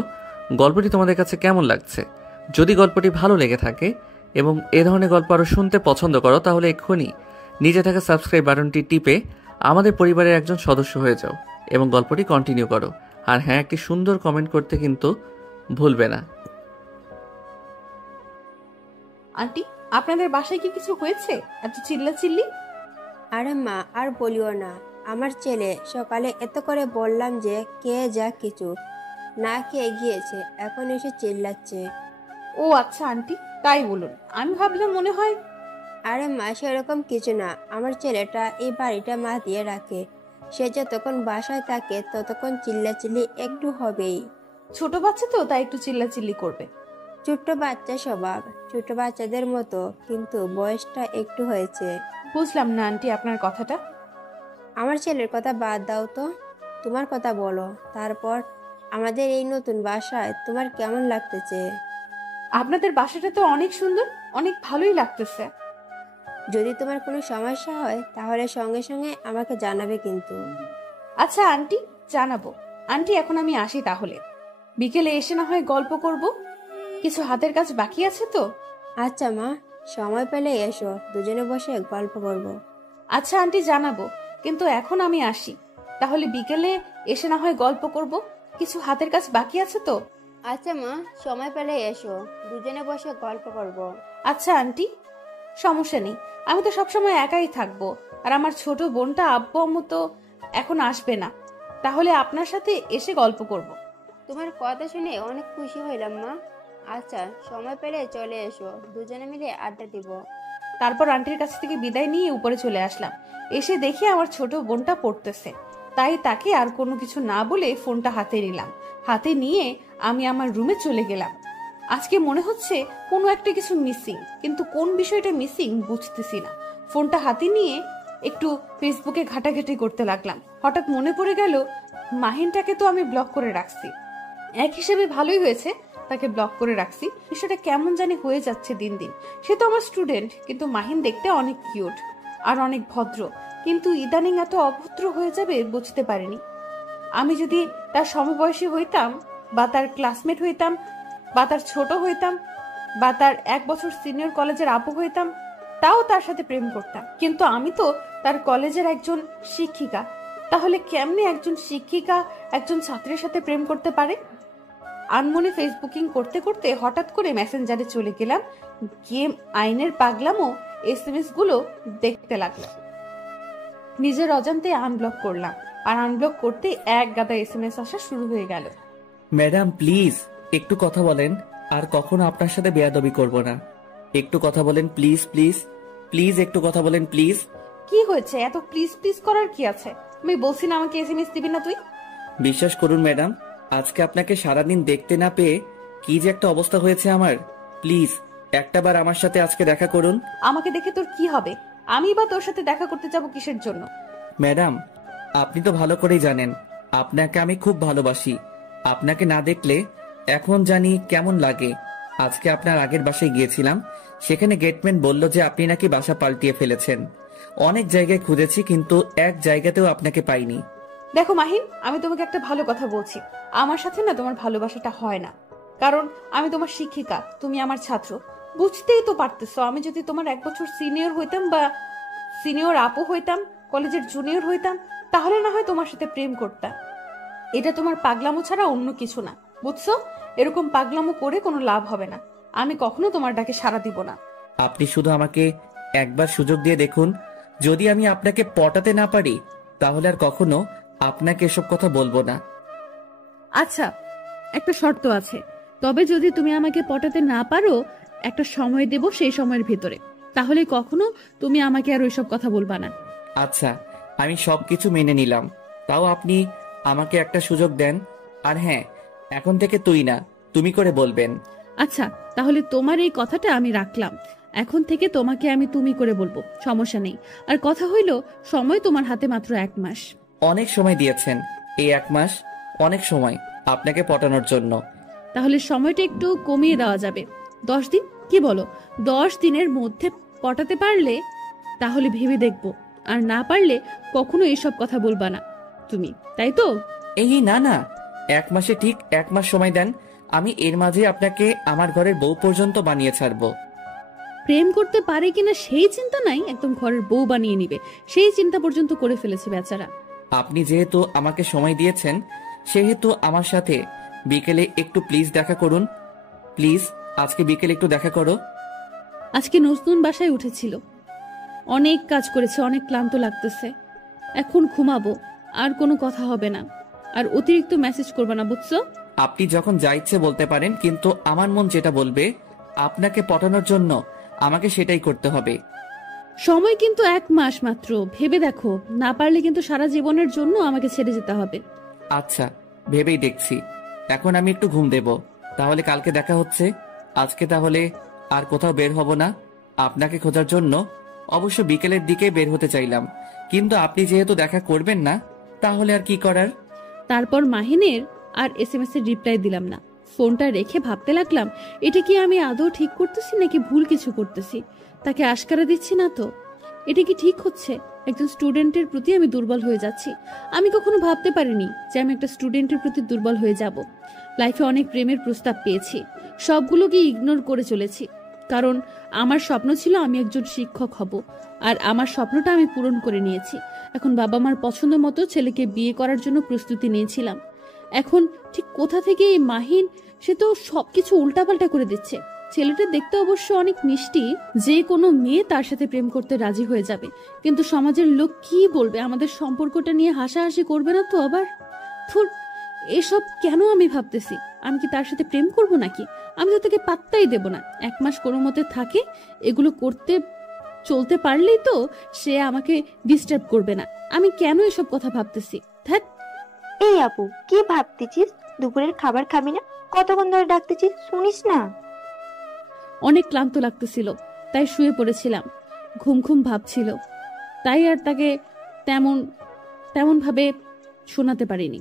গল্পটি তোমাদের কাছে কেমন লাগছে? যদি গল্পটি ভালো লেগে থাকে এবং এ ধরনের গল্প আরও শুনতে পছন্দ করো, তাহলে এক্ষুনি নিচে থাকা সাবস্ক্রাইব বাটনটি টিপে আমাদের পরিবারের একজন সদস্য হয়ে যাও এবং গল্পটি কন্টিনিউ করো। আর হ্যাঁ, একটি সুন্দর কমেন্ট করতে কিন্তু ভুলবে না। আন্টি, আপনাদের বাসায় কি কিছু হয়েছে? এত চিল্লাচিল্লি? আরে মা, আর বলিও না। আমার ছেলে সকালে এত করে বললাম যে কে যা কিছু না খেয়ে গিয়েছে, এখন এসে চিল্লাচ্ছে। ও আচ্ছা আন্টি, তাই বলুন। আমি ভাবলাম মনে হয়। আরে মা, সেরকম কিছু না। আমার ছেলেটা এই বাড়িটা মা দিয়ে রাখে, সে যতক্ষণ বাসায় থাকে ততক্ষণ চিল্লাচিল্লি একটু হবেই। ছোট বাচ্চা তো, তাই একটু চিল্লাচিল্লি করবে। ছোট্ট বাচ্চা স্বভাব, ছোট বাচ্চাদের মতো, কিন্তু বয়সটা একটু হয়েছে। বুঝলাম না আন্টি আপনার কথাটা। আমার ছেলের কথা বাদ দাও তো, তোমার কথা বলো। তারপর আমাদের এই নতুন বাসায় তোমার কেমন লাগতেছে? আপনাদের বাসাটা তো অনেক সুন্দর, অনেক ভালোই লাগতেছে। যদি তোমার কোনো সমস্যা হয় তাহলে সঙ্গে সঙ্গে আমাকে জানাবে কিন্তু। আচ্ছা আন্টি, জানাবো। আন্টি, এখন আমি আসি তাহলে। বিকেলে এসে না হয় গল্প করব। কিছু হাতের কাজ বাকি আছে তো। আচ্ছা মা, সময় পেলে এসো, দুজনে বসে গল্প করব। আচ্ছা আন্টি, জানাবো। কিন্তু এখন আমি আসি। তাহলে বিকেলে এসে না হয় গল্প করব। কিছু হাতের কাজ বাকি আছে তো। আচ্ছা মা, সময় পেলে এসো, দুজনে বসে গল্প করব। আচ্ছা আন্টি, সমস্যা নেই। আমি তো সবসময় একাই থাকবো। আর আমার ছোট বোনটা আব্বু আম্মু তো এখন আসবে না। তাহলে আপনার সাথে এসে গল্প করব। তোমার কথা শুনে অনেক খুশি হইলাম মা। আচ্ছা, সময় পেলে চলে এসো, দুজনে মিলে আড্ডা দিব। তারপর আন্টির কাছ থেকে বিদায় নিয়ে উপরে চলে আসলাম। এসে দেখি আমার ছোট বোনটা পড়তেছে। তাই তাকে আর কোনো কিছু না বলে ফোনটা হাতে নিলাম। হাতে নিয়ে আমি আমার রুমে চলে গেলাম। আজকে মনে হচ্ছে কোনো একটা কিছু মিসিং, কিন্তু কোন বিষয়টা মিসিং বুঝতেছি না। ফোনটা হাতে নিয়ে একটু ফেসবুকে ঘাটাঘাটি করতে লাগলাম। হঠাৎ মনে পড়ে গেল, মাহিনটাকে তো আমি ব্লক করে রাখছি। এক হিসেবে ভালোই হয়েছে তাকে ব্লক করে রাখছি। বিষয়টা কেমন জানি হয়ে যাচ্ছে দিন দিন। সে তো আমার স্টুডেন্ট, কিন্তু মাহিন দেখতে অনেক কিউট আর অনেক ভদ্র, কিন্তু ইদানিং এত অভদ্র হয়ে যাবে বুঝতে পারিনি। আমি যদি তার সমবয়সী হইতাম, বা তার ক্লাসমেট হইতাম, বা তার ছোট হইতাম, বা তার 1 বছর সিনিয়র কলেজের আপু হইতাম, তাও তার সাথে প্রেম করতাম। কিন্তু আমি তো তার কলেজের একজন শিক্ষিকা। তাহলে কেমনে একজন শিক্ষিকা একজন ছাত্রের সাথে প্রেম করতে পারে? আনমনে ফেসবুকিং করতে করতে হঠাৎ করে মেসেঞ্জারে চলে গেলাম। গেম আইনের পাগলামো SMS গুলো দেখতে লাগলাম। নিজের অজান্তে আনব্লক করলাম, আর আনব্লক করতে এক গাদা SMS আসা শুরু হয়ে গেল। ম্যাডাম প্লিজ একটু কথা বলেন, আর কখনো আপনার সাথে বেয়াদবি করব না। একটু কথা বলেন প্লিজ, প্লিজ প্লিজ, একটু কথা বলেন প্লিজ। কি হয়েছে? এত প্লিজ প্লিজ করার কি আছে? আমি বলছি না আমাকে SMS দিবি না তুই। বিশ্বাস করুন ম্যাডাম, আজকে আপনাকে সারাদিন দেখতে না পেয়ে কি যে একটা অবস্থা হয়েছে আমার। প্লিজ একটাবার আমার সাথে আজকে দেখা করুন। আমাকে দেখে তোর কি হবে? আমি বা তোর সাথে দেখা করতে যাব কিসের জন্য? ম্যাডাম আপনি তো ভালো করেই জানেন আপনাকে আমি খুব ভালোবাসি। আপনাকে না দেখলে এখন জানি কেমন লাগে। আজকে আপনার আগের বাসায় গিয়েছিলাম, সেখানে গেটম্যান বলল যে আপনি নাকি বাসা পাল্টিয়ে ফেলেছেন। অনেক জায়গায় খুঁজেছি কিন্তু এক জায়গাতেও আপনাকে পাইনি। দেখো মাহিন, আমি তোমাকে একটা ভালো কথা বলছি। আমার সাথে না তোমার ভালোবাসাটা হয় না, কারণ আমি তোমার শিক্ষিকা, তুমি আমার ছাত্র। বুঝতেই তো পারতেছো, আমি যদি তোমার 1 বছর সিনিয়র হইতাম, বা সিনিয়র আপু হইতাম, কলেজের জুনিয়র হইতাম, তাহলে না হয় তোমার সাথে প্রেম করতাম। এটা তোমার পাগলামো ছাড়া অন্য কিছু না, বুঝছো? এরকম পাগলামো করে কোনো লাভ হবে না। আমি কখনো তোমার ডাকে সাড়া দিব না। আপনি শুধু আমাকে একবার সুযোগ দিয়ে দেখুন, যদি আমি আপনাকে পটাতে না পারি তাহলে আর কখনো আপনাকে এসব কথা বলবো না। আচ্ছা, একটা শর্ত আছে। তবে যদি তুমি আমাকে পটাতে না পারো, একটা সময় দেব, সেই সময়ের ভিতরে। তাহলে কখনো তুমি আমাকে আর ওইসব কথা বলবা না। আচ্ছা, আমি সবকিছু মেনে নিলাম। তাও আপনি আমাকে একটা সুযোগ দেন। আর হ্যাঁ, এখন থেকে তুই না, তুমি করে বলবেন। আচ্ছা, তাহলে তোমার এই কথাটা আমি রাখলাম। এখন থেকে তোমাকে আমি তুমি করে বলবো, সমস্যা নেই। আর কথা হইল, সময় তোমার হাতে মাত্র 1 মাস। অনেক সময় দিয়েছেন। এই 1 মাস অনেক সময় আপনাকে পটানোর জন্য। তাহলে সময়টা একটু কমিয়ে দেওয়া যাবে। 10 দিন, কি বলো? 10 দিনের মধ্যে পটাতে পারলে তাহলে ভেবে দেখবো, আর না পারলে কখনো এসব কথা বলবা না তুমি, তাই তো? এই না না, 1 মাসে ঠিক 1 মাস সময় দেন। আমি এর মাঝে আপনাকে আমার ঘরের বউ পর্যন্ত বানিয়ে ছাড়বো। প্রেম করতে পারে কিনা সেই চিন্তা নাই, একদম ঘরের বউ বানিয়ে নিবে সেই চিন্তা পর্যন্ত করে ফেলেছে বেচারা। আপনি যেহেতু আমাকে সময় দিয়েছেন, সেহেতু আমার সাথে বিকেলে একটু প্লিজ দেখা করুন। প্লিজ, আজকে বিকেলে একটু দেখা করো। আজকে নতুন বাসায় উঠেছিল, অনেক কাজ করেছে, অনেক ক্লান্ত লাগতেছে। এখন ঘুমাবো, আর কোনো কথা হবে না। আর অতিরিক্ত মেসেজ করবে না, বুঝছো? আপনি যখন যা ইচ্ছে বলতে পারেন, কিন্তু আমার মন যেটা বলবে আপনাকে পটানোর জন্য আমাকে সেটাই করতে হবে। সময় কিন্তু 1 মাস মাত্র, ভেবে দেখো। না পারলে কিন্তু সারা জীবনের জন্য আমাকে ছেড়ে যেতে হবে। আচ্ছা, ভেবেই দেখছি। এখন আমি একটু ঘুম দেব। তাহলে কালকে দেখা হচ্ছে। আজকে তাহলে আর কোথাও বের হব না। আপনাকে খোঁজার জন্য অবশ্য বিকেলের দিকে বের হতে চাইলাম, কিন্তু আপনি যেহেতু দেখা করবেন না, তাহলে আর কি করার। তারপর মাহিনের আর SMS এর রিপ্লাই দিলাম না। ফোনটা রেখে ভাবতে লাগলাম, এটা কি আমি আদৌ ঠিক করতেছি নাকি ভুল কিছু করতেছি? তাকে আশকারা দিচ্ছি না তো? এটা কি ঠিক হচ্ছে? একজন স্টুডেন্টের প্রতি আমি দুর্বল হয়ে যাচ্ছি। আমি কখনো ভাবতে পারিনি যে আমি একটা স্টুডেন্টের প্রতি দুর্বল হয়ে যাব। লাইফে অনেক প্রেমের প্রস্তাব পেয়েছি, সবগুলোকে ইগনোর করে চলেছি, কারণ আমার স্বপ্ন ছিল আমি একজন শিক্ষক হব। আর আমার স্বপ্নটা আমি পূরণ করে নিয়েছি। এখন বাবা মার পছন্দ মতো ছেলেকে বিয়ে করার জন্য প্রস্তুতি নিয়েছিলাম। এখন ঠিক কোথা থেকে এই মাহিন, সে তো সবকিছু উল্টাপাল্টা করে দিচ্ছে। ছেলেটা দেখতে অবশ্য অনেক মিষ্টি, যে কোনো মেয়ে তার সাথে প্রেম করতে রাজি হয়ে যাবে, কিন্তু সমাজের লোক কি বলবে? আমাদের সম্পর্কটা নিয়ে হাসাহাসি করবে না তো আবার? ধুর, এসব কেন আমি ভাবতেছি? আমি কি তার সাথে প্রেম করব নাকি? আমি তো তাকে পাত্তাই দেব না। 1 মাস কোনো মতে থাকে, এগুলো করতে চলতে পারলেই তো সে আমাকে ডিস্টার্ব করবে না। আমি কেন এসব কথা ভাবতেছি? ধ্যাৎ। এই আপু, কি ভাবতেছিস? দুপুরের খাবার খাবি না? কতক্ষণ ধরে ডাকতেছিস, শুনিস না? অনেক ক্লান্ত লাগতেছিল, তাই শুয়ে পড়েছিলাম। ঘুম ঘুম ভাবছিল, তাই আর তাকে তেমন ভাবে শোনাতে পারিনি।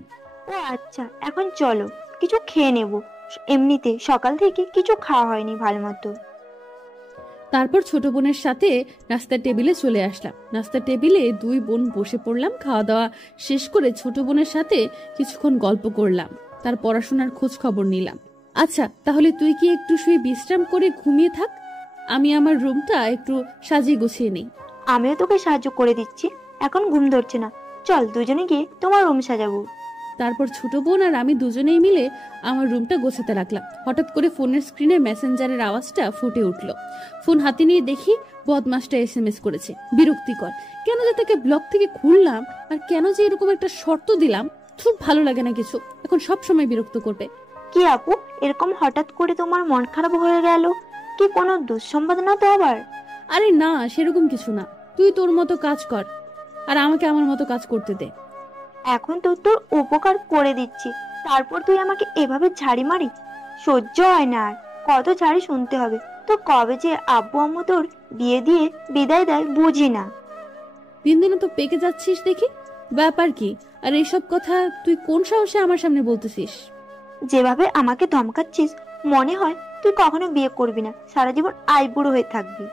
ও আচ্ছা, এখন চলো কিছু খেয়ে নেব। এমনিতে সকাল থেকে কিছু খাওয়া হয়নি ভালো মতো। তারপর ছোট বোনের সাথে নাস্তার টেবিলে চলে আসলাম। নাস্তার টেবিলে 2 বোন বসে পড়লাম। খাওয়া দাওয়া শেষ করে ছোট বোনের সাথে কিছুক্ষণ গল্প করলাম, তার পড়াশোনার খোঁজ খবর নিলাম। আচ্ছা, তাহলে তুই কি একটু শুয়ে বিশ্রাম করে ঘুমিয়ে থাক, আমি আমার রুমটা একটু সাজিয়ে গুছিয়ে নেই। আমিও তোকে সাহায্য করে দিচ্ছি, এখন ঘুম ধরছে না। চল দুজনে গিয়ে তোমার রুম সাজাবো। তারপর ছোট বোন আর আমি দুজনেই মিলে আমার রুমটা গোছাতে লাগলাম। হঠাৎ করে ফোনের স্ক্রিনে মেসেঞ্জারের আওয়াজটা ফুটে উঠল। ফোন হাতে নিয়ে দেখি বদমাসটা SMS করেছে। বিরক্তিকর, কেন যে তাকে ব্লক থেকে খুললাম, আর কেন যে এরকম একটা শর্ত দিলাম, খুব ভালো লাগে না কিছু। এখন সব সময় বিরক্ত করবে। কি আপু, এরকম হঠাৎ করে তোমার মন খারাপ হয়ে গেল? কি কোনো দুঃসংবাদ না তো আবার? আরে না, সেরকম কিছু না। তুই তোর মতো কাজ কর, আর আমাকে আমার মতো কাজ করতে দে। এখন তো তোর উপকার করে দিচ্ছি, তারপর তুই আমাকে এভাবে ঝাড়ি মারি? সহ্য হয় না আর। কত ঝাড়ি শুনতে হবে? তো কবে যে আব্বু আম্মু তোর বিয়ে দিয়ে বিদায় দেয় বুঝি না। দিন দিন তো পেকে যাচ্ছিস দেখি, ব্যাপার কি? আর এইসব কথা তুই কোন সাহসে আমার সামনে বলতেছিস? যেভাবে আমাকে ধমকাচ্ছিস, মনে হয় তুই কখনো বিয়ে করবি না, সারা জীবন আইবুড়ো হয়ে থাকবি।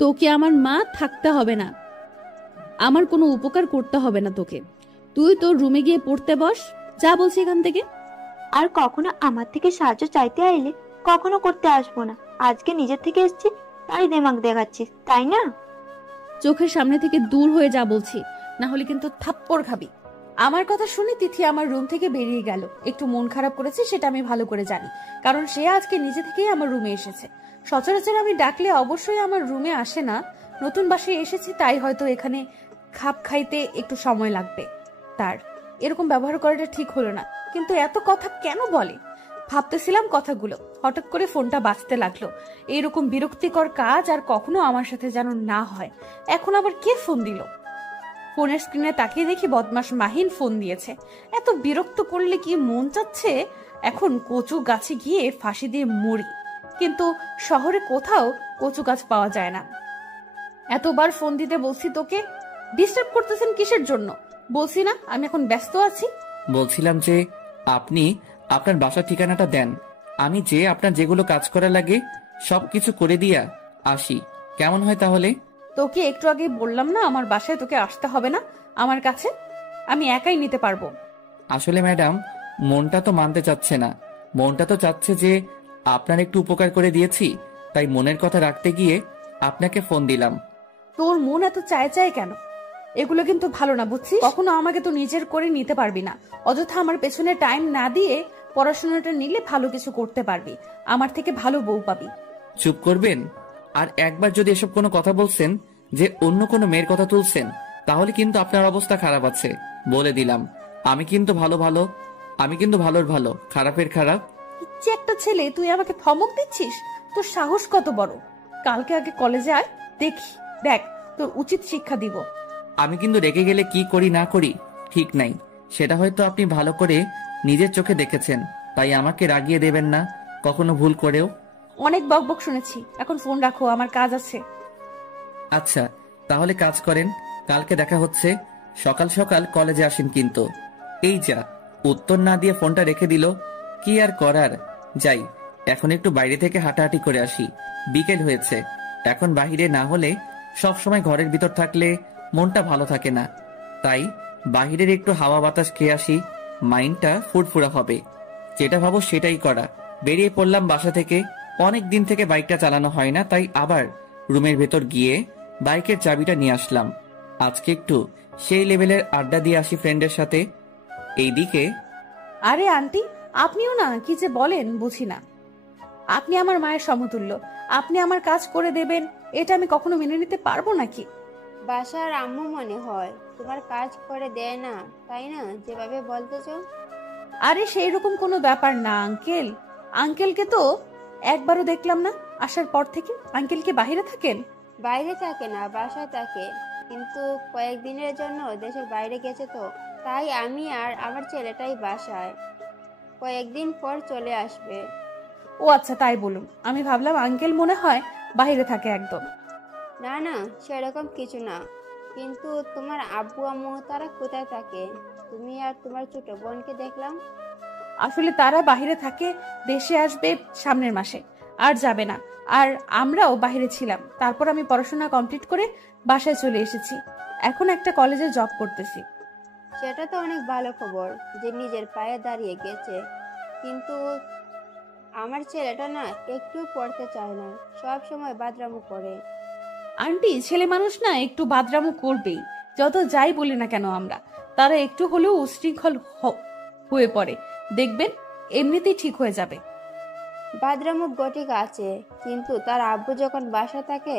তোকে আমার মা থাকতে হবে না, আমার কোনো উপকার করতে হবে না তোকে। তুই তোর রুমে গিয়ে পড়তে বস, যা বলছি এখান থেকে। আর কখনো আমার থেকে সাহায্য চাইতে আইলে কখনো করতে আসবো না। আজকে নিজের থেকে এসছি, তাই দেমাগ দেখাচ্ছিস, তাই না? চোখের সামনে থেকে দূর হয়ে যা বলছি, না হলে কিন্তু থাপ্পড় খাবি। আমার কথা শুনে তিথি আমার রুম থেকে বেরিয়ে গেল। একটু মন খারাপ করেছে সেটা আমি ভালো করে জানি, কারণ সে আজকে নিজে থেকেই আমার রুমে এসেছে। সচরাচর আমি ডাকলে অবশ্যই আমার রুমে আসে না। নতুন বাসায় এসেছি, তাই হয়তো এখানে খাপ খাইতে একটু সময় লাগবে। তার এরকম ব্যবহার করাটা ঠিক হলো না। কিন্তু এত কথা কেন বলে? ভাবতেছিলাম কথাগুলো, হঠাৎ করে ফোনটা বাজতে লাগলো। এইরকম বিরক্তিকর কাজ আর কখনো আমার সাথে যেন না হয়। এখন আবার কে ফোন দিল? ফোনের স্ক্রিনে তাকিয়ে দেখি বদমাস মাহিন ফোন দিয়েছে। এত বিরক্ত করলে কি মন চাচ্ছে এখন কচু গাছে গিয়ে ফাঁসি দিয়ে মরি, কিন্তু শহরে কোথাও কচু গাছ পাওয়া যায় না। এতবার ফোন দিতে বলছি তোকে, ডিস্টার্ব করতেছেন কিসের জন্য? বলছি না আমি এখন ব্যস্ত আছি। বলছিলাম যে আপনি আপনার বাসার ঠিকানাটা দেন, আমি যে আপনার যেগুলো কাজ করা লাগে সবকিছু করে দিয়া আসি, কেমন হয় তাহলে? তোকে একটু আগে বললাম না আমার বাসায় তোকে আসতে হবে না, আমার কাছে আমি একাই নিতে পারবো। আসলে ম্যাডাম, মনটা তো মানতে চাচ্ছে না। মনটা তো চাচ্ছে যে আপনার একটু উপকার করে দিয়েছি, তাই মনের কথা রাখতে গিয়ে আপনাকে ফোন দিলাম। তোর মন এত চায় চায় কেন? এগুলো কিন্তু ভালো না, বুঝছিস? কখনো আমাকে তো নিজের করে নিতে পারবি না। অযথা আমার পেছনে টাইম না দিয়ে পড়াশোনাটা নিলে ভালো কিছু করতে পারবি, আমার থেকে ভালো বউ পাবি। চুপ করবেন? আর একবার যদি এসব কোনো কথা বলছেন যে অন্য কোনো মেয়ের কথা তুলছেন, তাহলে কিন্তু আপনার অবস্থা খারাপ আছে, বলে দিলাম। আমি কিন্তু ভালোর ভালো, খারাপের খারাপ। ইচ্ছে একটা ছেলে, তুই আমাকে ধমক দিচ্ছিস? তোর সাহস কত বড়! কালকে আগে কলেজে আয়, দেখ তোর উচিত শিক্ষা দিব। আমি কিন্তু রেগে গেলে কি করি না করি ঠিক নাই, সেটা হয়তো আপনি ভালো করে নিজের চোখে দেখেছেন, তাই আমাকে রাগিয়ে দেবেন না কখনো ভুল করেও। অনেক বকবক শুনেছি, এখন ফোন রাখো, আমার কাজ আছে। আচ্ছা, তাহলে কাজ করেন, কালকে দেখা হচ্ছে। সকাল সকাল কলেজে আসেন কিন্তু। এই যা, উত্তর না দিয়ে ফোনটা রেখে দিল। কি আর করার, যাই এখন একটু বাইরে থেকে হাঁটাহাঁটি করে আসি। বিকেল হয়েছে, এখন বাহিরে না হলে সব সময় ঘরের ভিতর থাকলে মনটা ভালো থাকে না, তাই বাহিরের একটু হাওয়া বাতাস খেয়ে আসি, মাইন্ডটা ফুরফুরা হবে। যেটা ভাবো সেটাই করা। বেরিয়ে পড়লাম বাসা থেকে। অনেক দিন থেকে বাইকটা চালানো হয় না, তাই আবার রুমের ভেতর গিয়ে বাইকের চাবিটা নিয়ে আসলাম। আজকে একটু সেই লেভেলের আড্ডা দিয়ে আসি ফ্রেন্ডের সাথে। এইদিকে আরে আন্টি, আপনিও না কি যে বলেন বুঝি না। আপনি আমার মায়ের সমতুল্য, আপনি আমার কাজ করে দেবেন, এটা আমি কখনো মেনে নিতে পারবো নাকি? বাসার আম্মু মনে হয় তোমার কাজ করে দেয় না, তাই না যেভাবে বলতেছো? আরে সেই রকম কোনো ব্যাপার না আঙ্কেল। আঙ্কেলকে তো একবারও দেখলাম না আসার পর থেকে। আঙ্কেল কি বাইরে থাকেন? বাইরে থাকে না, বাসায় থাকে, কিন্তু কয়েকদিনের জন্য দেশের বাইরে গেছে, তো তাই আমি আর আমার ছেলেটাই বাসায়। কয়েকদিন পর চলে আসবে। ও আচ্ছা, তাই বলুন। আমি ভাবলাম আঙ্কেল মনে হয় বাইরে থাকে একদম। না না, সেরকম কিছু না। কিন্তু তোমার আব্বু আম্মু তারা কোথায় থাকে? তুমি আর তোমার ছোট বোনকে দেখলাম। আসলে তারা বাইরে থাকে, দেশে আসবে সামনের মাসে, আর যাবে না। আর আমরাও বাইরে ছিলাম, তারপর আমি পড়াশোনা কমপ্লিট করে বাসায় চলে এসেছি। এখন একটা কলেজে জব করতেছি। সেটা তো অনেক ভালো খবর যে নিজের পায়ে দাঁড়িয়ে গেছে, কিন্তু আমার ছেলেটা না একটু পড়তে চায় না, সব সময় বাদরামু করে। আন্টি, ছেলে মানুষ না একটু বাদরামো করবেই, যত যাই বলি না কেন আমরা। তারা একটু হলেও উশৃঙ্খল হয়ে পড়ে, দেখবেন এমনিতেই ঠিক হয়ে যাবে। বাদরামু গটিক আছে, কিন্তু তার আব্বু যখন বাসা থাকে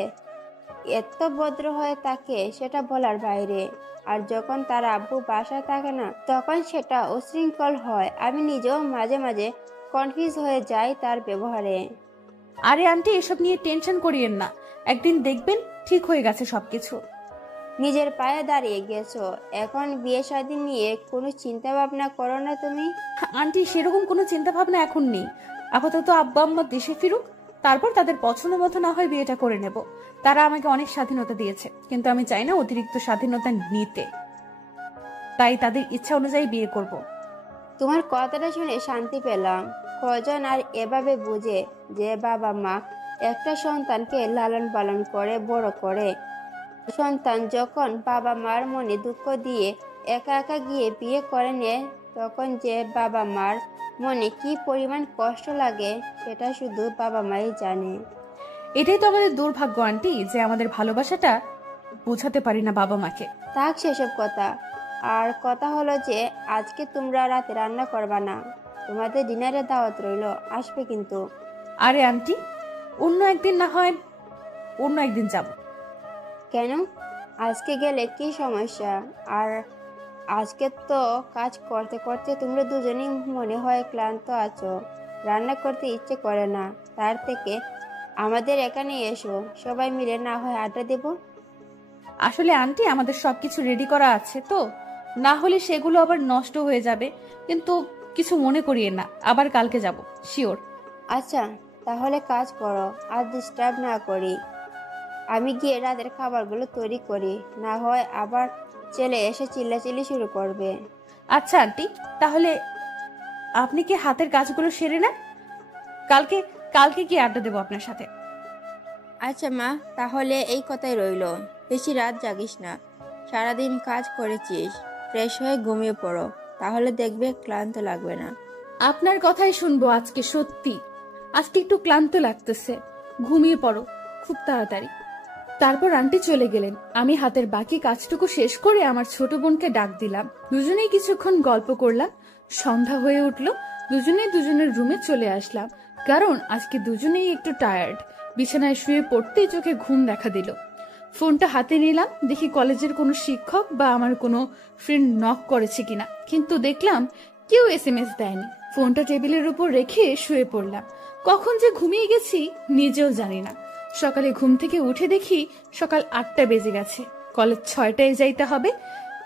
এত ভদ্র হয়ে থাকে সেটা বলার বাইরে। আর যখন তার আব্বু বাসা থাকে না তখন সেটা উশৃঙ্খল হয়। আমি নিজেও মাঝে মাঝে কনফিউজ হয়ে যাই তার ব্যবহারে। আরে আন্টি, এসব নিয়ে টেনশন করিয়েন না, একদিন দেখবেন ঠিক হয়ে গেছে সবকিছু। নিজের পায়ে দাঁড়িয়ে গেছো, এখন বিয়ে শাদী নিয়ে কোনো চিন্তা ভাবনা করো না তুমি? আন্টি, সেরকম কোনো চিন্তা ভাবনা এখন নেই। আপাতত আব্বা আম্মা দেশে ফিরুক, তারপর তাদের পছন্দ মতো না হয় বিয়েটা করে নেব। তারা আমাকে অনেক স্বাধীনতা দিয়েছে, কিন্তু আমি চাই না অতিরিক্ত স্বাধীনতা নিতে, তাই তাদের ইচ্ছা অনুযায়ী বিয়ে করব। তোমার কথাটা শুনে শান্তি পেলাম। কজন আর এভাবে বুঝে যে বাবা মা একটা সন্তানকে লালন পালন করে বড় করে। সন্তান যখন বাবা মার মনে দুঃখ দিয়ে একা একা গিয়ে বিয়ে করে নেয়, তখন যে বাবা মার মনে কি পরিমাণ কষ্ট লাগে সেটা শুধু বাবা মাই জানে। এটাই তো আমাদের দুর্ভাগ্য আন্টি, যে আমাদের ভালোবাসাটা বোঝাতে পারি না বাবা মাকে। থাক সেসব কথা। আর কথা হলো যে আজকে তোমরা রাতে রান্না করবা না, তোমাদের ডিনারের দাওয়াত রইলো, আসবে কিন্তু। আরে আন্টি, অন্য একদিন না হয় অন্য একদিন যাব। কেন? আজকে গেলে কি সমস্যা? আর আজকে তো কাজ করতে করতে তোমরা দুজনেই মনে হয় ক্লান্ত আছো, রান্না করতে ইচ্ছে করে না। তার থেকে আমাদের এখানে এসো, সবাই মিলে না হয় আড্ডা দেবো। আসলে আন্টি আমাদের সবকিছু রেডি করা আছে তো, না হলে সেগুলো আবার নষ্ট হয়ে যাবে। কিন্তু কিছু মনে করিয়ে না, আবার কালকে যাব শিওর। আচ্ছা তাহলে কাজ করো, আর ডিস্টার্ব না করি। আমি গিয়ে রাতের খাবারগুলো তৈরি করি, না হয় আবার ছেলে এসে চিল্লাচিল্লি শুরু করবে। আচ্ছা আন্টি, তাহলে আপনি কি হাতের কাজগুলো সেরে নেন, কালকে কালকে কি আড্ডা দেবো আপনার সাথে। আচ্ছা মা, তাহলে এই কথাই রইলো। বেশি রাত জাগিস না, সারাদিন কাজ করেছিস, ফ্রেশ হয়ে ঘুমিয়ে পড়ো, তাহলে দেখবে ক্লান্ত লাগবে না। আপনার কথাই শুনবো আজকে। সত্যি আজকে একটু ক্লান্ত লাগতেছে, ঘুমিয়ে পড়ো খুব তাড়াতাড়ি। তারপর আন্টি চলে গেলেন। আমি হাতের বাকি কাজটুকু শেষ করে আমার ছোট বোনকে ডাক দিলাম। দুজনেই কিছুক্ষণ গল্প করলাম। সন্ধ্যা হয়ে উঠলো, দুজনেই দুজনের রুমে চলে আসলাম, কারণ আজকে দুজনেই একটু টায়ার্ড। বিছানায় শুয়ে পড়তেই চোখে ঘুম দেখা দিল। ফোনটা হাতে নিলাম, দেখি কলেজের কোনো শিক্ষক বা আমার কোনো ফ্রেন্ড নক করেছে কিনা, কিন্তু দেখলাম কেউ SMS দেয়নি। ফোনটা টেবিলের উপর রেখে শুয়ে পড়লাম। কখন যে ঘুমিয়ে গেছি নিজেও জানি না। সকালে ঘুম থেকে উঠে দেখি সকাল 8টা বেজে গেছে, কলেজ 6টায় যাইতে হবে।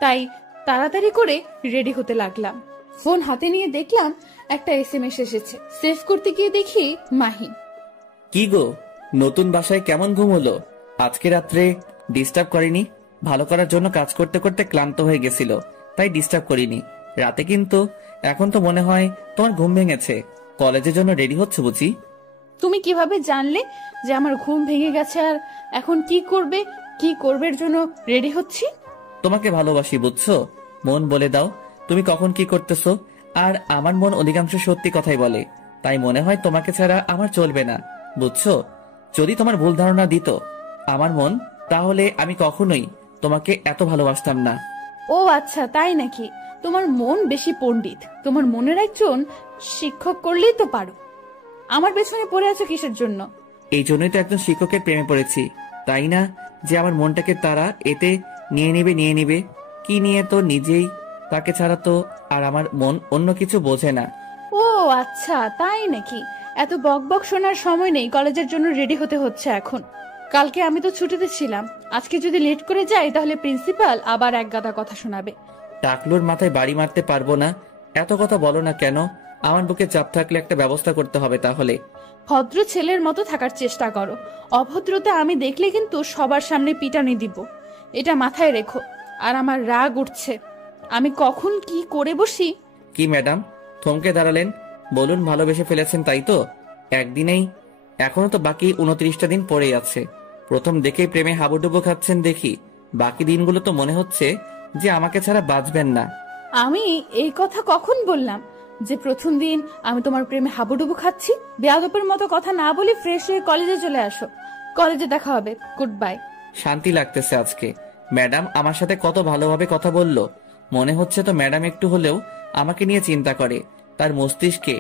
তাই তাড়াতাড়ি করে রেডি হতে লাগলাম। ফোন হাতে নিয়ে দেখলাম একটা SMS এসেছে। সেভ করতে গিয়ে দেখি মাহিন। কি গো, নতুন বাসায় কেমন ঘুম হলো? আজকে রাত্রে ডিস্টার্ব করিনি? ভালো করার জন্য কাজ করতে করতে ক্লান্ত হয়ে গেছিল, তাই ডিস্টার্ব করিনি রাতে। কিন্তু এখন তো মনে হয় তোমার ঘুম ভেঙেছে। কলেজের জন্য রেডি হচ্ছে বুঝি? তুমি কিভাবে জানলে যে আমার ঘুম ভেঙে গেছে আর এখন কি করবের জন্য রেডি হচ্ছি? তোমাকে ভালোবাসি বুঝছো, মন বলে দাও তুমি কখন কি করতেছো। আর আমার মন অধিকাংশ সত্যি কথাই বলে, তাই মনে হয় তোমাকে ছাড়া আমার চলবে না বুঝছো। যদি তোমার ভুল ধারণা দিত আমার মন, তাহলে আমি কখনোই তোমাকে এত ভালোবাসতাম না। ও আচ্ছা, তাই নাকি? তোমার মন বেশি পণ্ডিত, তোমার মনের একজন শিক্ষক করলেই তো পারো। আমার পেছনে পড়ে আছো কিসের জন্য? এই জন্যই তো একজন শিক্ষকের প্রেমে পড়েছি, তাই না? যে আমার মনটাকে তারা এতে নিয়ে নিবে। কি নিয়ে তো নিজেই, তাকে ছাড়া তো আর আমার মন অন্য কিছু বোঝে না। ও আচ্ছা, তাই নাকি? এত বকবক শোনার সময় নেই, কলেজের জন্য রেডি হতে হচ্ছে এখন। কালকে আমি তো ছুটিতে ছিলাম, আজকে যদি লেট করে যাই তাহলে প্রিন্সিপাল আবার এক গাদা কথা শোনাবে। টাকলুর মাথায় বাড়ি মারতে পারবো না, এত কথা বলো না কেন? আমার বুকে চাপ থাকলে একটা ব্যবস্থা করতে হবে তাহলে। ভদ্র ছেলের মতো থাকার চেষ্টা করো, অভদ্রতা আমি দেখলে কিন্তু সবার সামনে পিটানি দিব, এটা মাথায় রেখো। আর আমার রাগ উঠছে, আমি কখন কি করে বসি। কি ম্যাডাম, থমকে দাঁড়ালেন? বলুন, ভালোবেসে ফেলেছেন তাই তো? একদিনেই? এখনো তো বাকি 29টা দিন পড়েই আছে। প্রথম দেখেই প্রেমে হাবুডুবু খাচ্ছেন দেখি, বাকি দিনগুলো তো মনে হচ্ছে যে আমাকে ছাড়া বাঁচবেন না। আমি এই কথা কখন বললাম যে প্রথম দিন আমি তোমার প্রেমে হাবুডুবু খাচ্ছি? বেয়াদবের মতো কথা না বলে ফ্রেশ হয়ে কলেজে চলে আসো, কলেজে দেখা হবে। Good bye. শান্তি লাগতেছে আজকে। ম্যাডাম আমার সাথে কত ভালোভাবে কথা বললো, মনে হচ্ছে তো ম্যাডাম একটু হলেও আমাকে নিয়ে চিন্তা করে, তার মস্তিষ্কে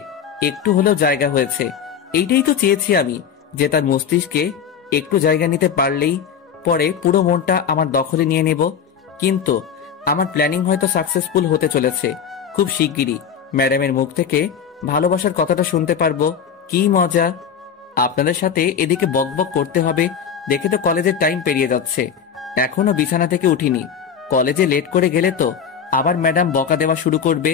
একটু হলেও জায়গা হয়েছে। এইটাই তো চেয়েছি আমি, যে তার মস্তিষ্কে একটু জায়গা নিতে পারলেই পরে পুরো মনটা আমার দখলে নিয়ে নেব। কিন্তু আমার প্ল্যানিং হয়তো সাকসেসফুল হতে চলেছে। খুব শিগগিরই ম্যাডামের মুখ থেকে ভালোবাসার কথাটা শুনতে পারবো। কি মজা! আপনাদের সাথে এদিকে বকবক করতে হবে দেখে তো কলেজের টাইম পেরিয়ে যাচ্ছে, এখনো বিছানা থেকে উঠিনি। কলেজে লেট করে গেলে তো আবার ম্যাডাম বকা দেওয়া শুরু করবে।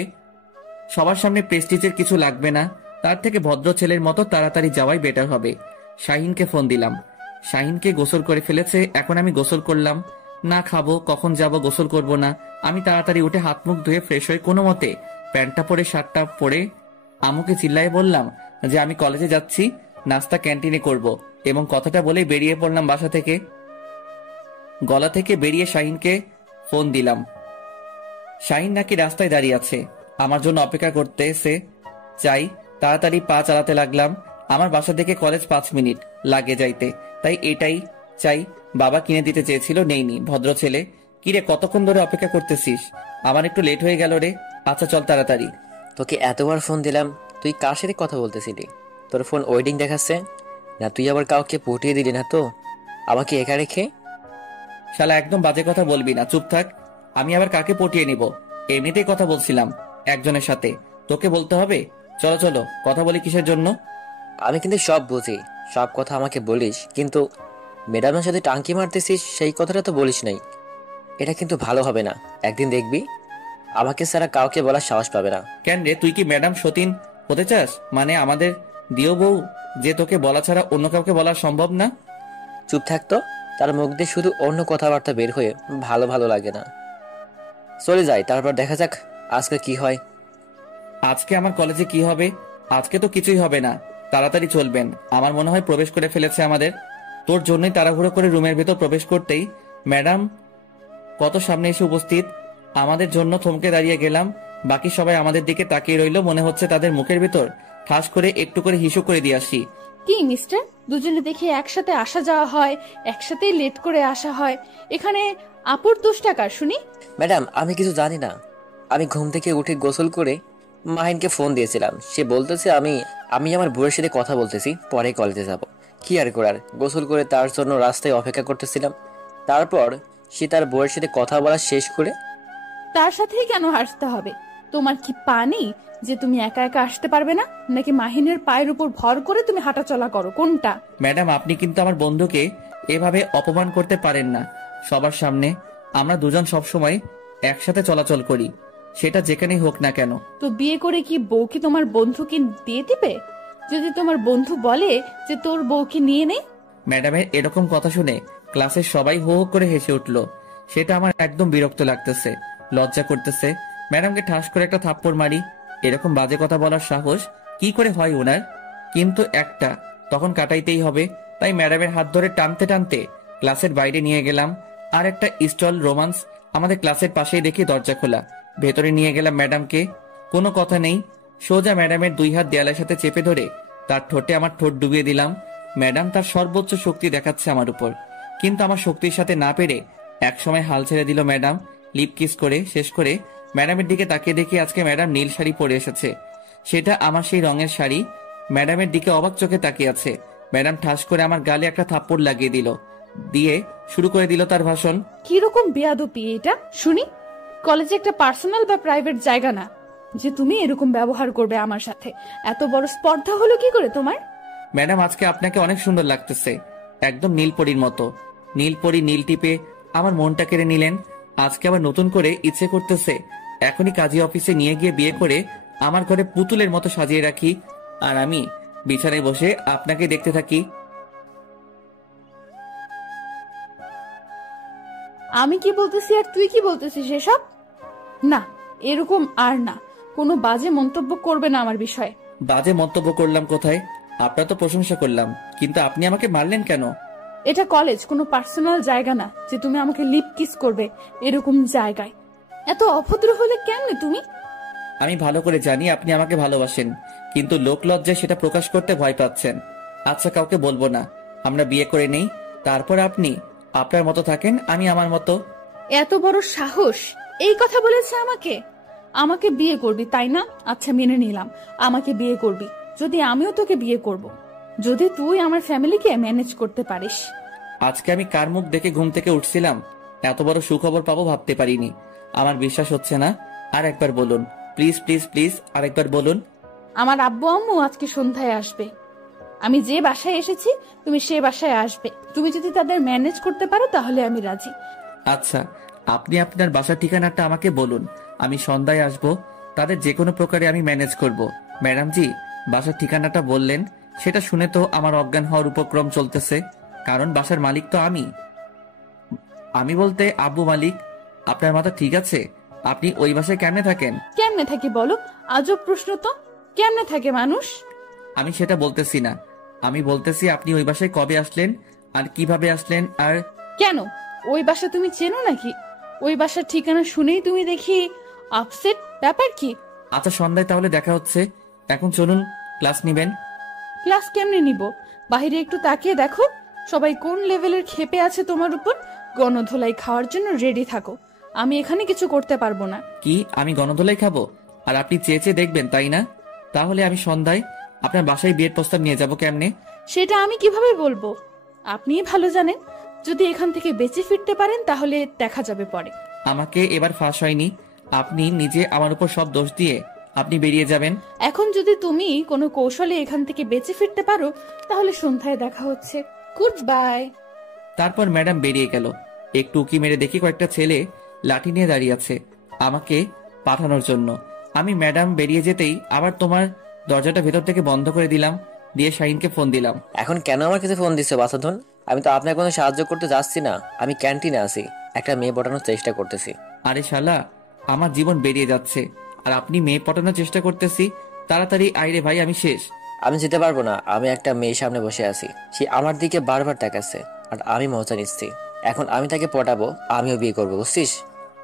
সবার সামনে প্রেস্টিজের কিছু লাগবে না, তার থেকে ভদ্র ছেলের মতো তাড়াতাড়ি যাওয়াই বেটার হবে। শাহিনকে ফোন দিলাম। শাহিনকে গোসল করে ফেলেছে, এখন আমি গোসল করলাম না। খাবো কখন, যাব গোসল করব না। আমি তাড়াতাড়ি উঠে হাত মুখ ধুয়ে ফ্রেশ হয়ে কোনো মতে প্যান্টটা পরে শার্টটা পরে আমুকে চিল্লায় বললাম যে আমি কলেজে যাচ্ছি, নাস্তা ক্যান্টিনে করব, এবং কথাটা বলে বেরিয়ে পড়লাম বাসা থেকে। গলা থেকে বেরিয়ে শাহিনকে ফোন দিলাম। শাহিন নাকি রাস্তায় দাঁড়িয়ে আছে, আমার জন্য অপেক্ষা করতেছে। চাই তাড়াতাড়ি পা চালাতে লাগলাম। আমার বাসা থেকে কলেজ 5 মিনিট লাগে যাইতে, তাই এটাই চাই। বাবা কিনে দিতে চেয়েছিল, নেইনি। ভদ্র ছেলে। কিরে, কতক্ষণ ধরে অপেক্ষা করতেছিস? আমার একটু লেট হয়ে গেল রে। আচ্ছা চল তাড়াতাড়ি। তোকে এতবার ফোন দিলাম, তুই কার সাথে কথা বলতেছিলি? তোর ফোন ওয়েটিং দেখাচ্ছে না? তুই আবার কাউকে পটিয়ে দিলি না তো আমাকে একা রেখে? শালা একদম বাজে কথা বলবি না, চুপ থাক। আমি আবার কাকে পটিয়ে নিব? এমনিতেই কথা বলছিলাম একজনের সাথে, তোকে বলতে হবে? চলো চলো, কথা বলি কিসের জন্য? আমি কিন্তু সব বুঝি, সব কথা আমাকে বলিস, কিন্তু ম্যাডামের সাথে টাঙ্কি মারতেছিস সেই কথাটা তো বলিস নাই। এটা কিন্তু ভালো হবে না। একদিন দেখবি আমাকে ছাড়া কাউকে বলার সাহস পাবে না। কেন রে, তুই কি ম্যাডাম সতীন হতে চাস? মানে আমাদের দিও বউ, যে তোকে বলা ছাড়া অন্য কাউকে বলা সম্ভব না? চুপ থাকতো, তার মুখ দিয়ে শুধু অন্য কথাবার্তা বের হয়ে ভালো ভালো লাগে না। চলে যাই, তারপর দেখা যাক আজকে কি হয়। আজকে আমার কলেজে কি হবে? আজকে তো কিছুই হবে না, তাড়াতাড়ি চলবেন। আমার মনে হয় প্রবেশ করে ফেলেছে আমাদের। তোর জন্যই তাড়াহুড়ো করে রুমের ভেতর প্রবেশ করতেই ম্যাডাম কত সামনে এসে উপস্থিত। আমাদের জন্য থমকে দাঁড়িয়ে গেলাম। বাকি সবাই আমাদের দিকে তাকিয়ে রইল, মনে হচ্ছে তাদের মুখের ভেতর ঠাস করে একটু করে হিসু করে দিয়ে আসি। কি মিস্টার, দুজনে দেখি একসাথে আসা যাওয়া হয়, একসাথেই লেট করে আসা হয়, এখানে আপুর দোষ টাকার শুনি? ম্যাডাম, আমি কিছু জানি না। আমি ঘুম থেকে উঠে গোসল করে মাহিনকে ফোন দিয়েছিলাম। সে বলতেছে আমি আমি আমার বউয়ের সাথে কথা বলতেছি, পরে কলেজে যাব। কি আর করার, গোসল করে তার জন্য রাস্তায় অপেক্ষা করতেছিলাম। তারপর সে তার বউয়ের সাথে কথা বলা শেষ করে। তার সাথেই কেন আসতে হবে? তোমার কি পা নেই যে তুমি একা একা আসতে পারবে না? নাকি মাহিনের পায়ের উপর ভর করে তুমি হাঁটাচলা করো? কোনটা? ম্যাডাম, আপনি কিন্তু আমার বন্ধুকে এভাবে অপমান করতে পারেন না সবার সামনে। আমরা দুজন সবসময় একসাথে চলাচল করি, সেটা যেখানেই হোক না কেন। তো বিয়ে করে কি বউ কি তোমার বন্ধুকে দিয়ে দিবে? যদি তোমার বন্ধু বলে যে তোর বউকে নিয়ে নে? ম্যাডামের এরকম কথা শুনে ক্লাসের সবাই হো হো করে হেসে উঠলো। সেটা আমার একদম বিরক্ত লাগতেছে, লজ্জা করতেছে। ম্যাডামকে ঠাস করে একটা থাপ্পড় মারি। এরকম বাজে কথা বলার সাহস কি করে হয় ওনার? কিন্তু একটা তখন কাটাইতেই হবে, তাই ম্যাডামের হাত ধরে টানতে টানতে ক্লাসের বাইরে নিয়ে গেলাম। আর একটা স্টল রোমান্স আমাদের ক্লাসের পাশেই দেখি দরজা খোলা। ভেতরে নিয়ে গেলাম ম্যাডামকে। কোনো কথা নেই, সোজা ম্যাডামের দুই হাত দেয়ালের সাথে চেপে ধরে তার ঠোঁটে আমার ঠোঁট ডুবিয়ে দিলাম। ম্যাডাম তার সর্বোচ্চ শক্তি দেখাচ্ছে আমার উপর, কিন্তু আমার শক্তির সাথে না পেরে একসময় হাল ছেড়ে দিল ম্যাডাম। লিপ কিস করে শেষ করে ম্যাডামের দিকে তাকিয়ে দেখি আজকে ম্যাডাম নীল শাড়ি পরে এসেছে। সেটা আমার সেই রঙের শাড়ি। ম্যাডামের দিকে অবাক চোখে তাকিয়ে আছে। ম্যাডাম ঠাস করে আমার গালে একটা থাপ্পড় লাগিয়ে দিল, দিয়ে শুরু করে দিল তার ভাষণ। কিরকম বেয়াদবি এটা শুনি? কলেজে একটা পার্সোনাল বা প্রাইভেট জায়গা না যে তুমি এরকম ব্যবহার করবে আমার সাথে। এত বড় স্পর্ধা হলো কি করে তোমার? ম্যাডাম, আজকে আপনাকে অনেক সুন্দর লাগতেছে, একদম নীলপরীর মতো। নীলপরী নীল টিপে আমার মনটা কেড়ে নিলেন। আজকে আবার নতুন করে ইচ্ছে করতেছে এখনই কাজী অফিসে নিয়ে গিয়ে বিয়ে করে আমার ঘরে পুতুলের মতো সাজিয়ে রাখি, আর আমি বিছানায় বসে আপনাকে দেখতে থাকি। আমি কি বলতেছি আর তুই কি বলতেছিস এসব? না, এরকম আর না। কোনো বাজে মন্তব্য করবে না আমার বিষয়ে। বাজে মন্তব্য করলাম কোথায়? আপনার তো প্রশংসা করলাম, কিন্তু আপনি আমাকে মারলেন কেন? এটা কলেজ, কোনো পার্সোনাল জায়গা না যে তুমি আমাকে লিপ কিস করবে এরকম জায়গায়। এত অভদ্র হলে কেমনে তুমি? আমি ভালো করে জানি আপনি আমাকে ভালোবাসেন, কিন্তু লোক লজ্জায় সেটা প্রকাশ করতে ভয় পাচ্ছেন। আচ্ছা, কাউকে বলবো না, আমরা বিয়ে করে নেই, তারপর আপনি আপনার মতো থাকেন, আমি আমার মতো। এত বড় সাহস! এই কথা বলেছে আমাকে? আমাকে বিয়ে করবি তাই না? আচ্ছা, মেনে নিলাম আমাকে বিয়ে করবি। যদি আমিও তোকে বিয়ে করব, যদি তুই আমার ফ্যামিলিকে ম্যানেজ করতে পারিস। আজকে আমি কার মুখ দেখে ঘুম থেকে উঠছিলাম, এত বড় সুখবর পাবো ভাবতে পারিনি। আমার বিশ্বাস হচ্ছে না, আর একবার বলুন প্লিজ প্লিজ প্লিজ, আরেকবার বলুন। আমার আব্বু আম্মু আজকে সন্ধ্যায় আসবে। আমি যে বাসায় এসেছি তুমি সে বাসায় আসবে। তুমি যদি তাদের ম্যানেজ করতে পারো তাহলে আমি রাজি। আচ্ছা, আপনি আপনার বাসার ঠিকানাটা আমাকে বলুন, আমি সন্ধ্যায় আসব। তাদের যে কোনো প্রকারে আমি ম্যানেজ করব। ম্যাডাম জি, বাসার ঠিকানাটা বললেন, সেটা শুনে তো আমার অজ্ঞান হওয়ার উপক্রম চলতেছে, কারণ বাসার মালিক তো আমি বলতে আব্বু মালিক। আপনার মাথা ঠিক আছে? আপনি ওই বাসায় কেমনে থাকেন? কেমনে থাকি বলো? আজব প্রশ্ন তো। কেমনে থাকে মানুষ? আমি সেটা বলতেছি না, আমি বলতেছি আপনি ওই বাসায় কবে আসলেন আর কিভাবে আসলেন। আর কেন, ওই বাসা তুমি চেনো নাকি? ওই বাসার ঠিকানা শুনেই তুমি দেখি আপসেট। ব্যাপার কি? আচ্ছা, সন্ধ্যায় তাহলে দেখা হচ্ছে। এখন চলুন, ক্লাস নিবেন। ক্লাস কেমনে নিব? বাইরে একটু তাকিয়ে দেখো সবাই কোন লেভেলের ক্ষেপে আছে তোমার উপর। গণধোলাই খাওয়ার জন্য রেডি থাকো। আমি এখানে কিছু করতে পারবো না। কি, আমি গণধোলাই খাবো আর আপনি চেয়ে চেয়ে দেখবেন, তাই না? তাহলে আমি সন্ধ্যায় আপনার বাসায় বিয়ের প্রস্তাব নিয়ে যাব কেমনে? সেটা আমি কিভাবে বলবো? আপনিই ভালো জানেন। যদি এখান থেকে বেঁচে ফিরতে পারেন তাহলে দেখা যাবে পরে। আমাকে এবার ফাঁস হয়নি, আপনি নিজে আমার উপর সব দোষ দিয়ে আপনি বেরিয়ে যাবেন। এখন যদি তুমি কোনো কৌশলে এখান থেকে বেঁচে ফিরতে পারো তাহলে সন্ধ্যায় দেখা হচ্ছে। Good bye. তারপর ম্যাডাম বেরিয়ে গেল। একটু উকি মেরে দেখি কয়েকটা ছেলে লাঠি নিয়ে দাঁড়িয়ে আছে আমাকে পাঠানোর জন্য। আমি ম্যাডাম বেরিয়ে যেতেই আবার তোমার দরজাটা ভেতর থেকে বন্ধ করে দিলাম, দিয়ে শাহিনকে ফোন দিলাম। এখন কেন আমার কাছে ফোন দিচ্ছে বাসাধন? আমি তো আপনার কোনো সাহায্য করতে যাচ্ছি না, আমি ক্যান্টিনে আছি, একটা মেয়ে পটানোর চেষ্টা করতেছি। আরে শালা, আমার জীবন বেরিয়ে যাচ্ছে আর আপনি মেয়ে পটানোর চেষ্টা করতেছি। তাড়াতাড়ি আইরে ভাই, আমি শেষ। আমি যেতে পারবো না, আমি একটা মেয়ের সামনে বসে আছি, সে আমার দিকে বারবার তাকাচ্ছে আর আমি মজা নিচ্ছি। এখন আমি তাকে পটাবো, আমিও বিয়ে করবো, বুঝছিস?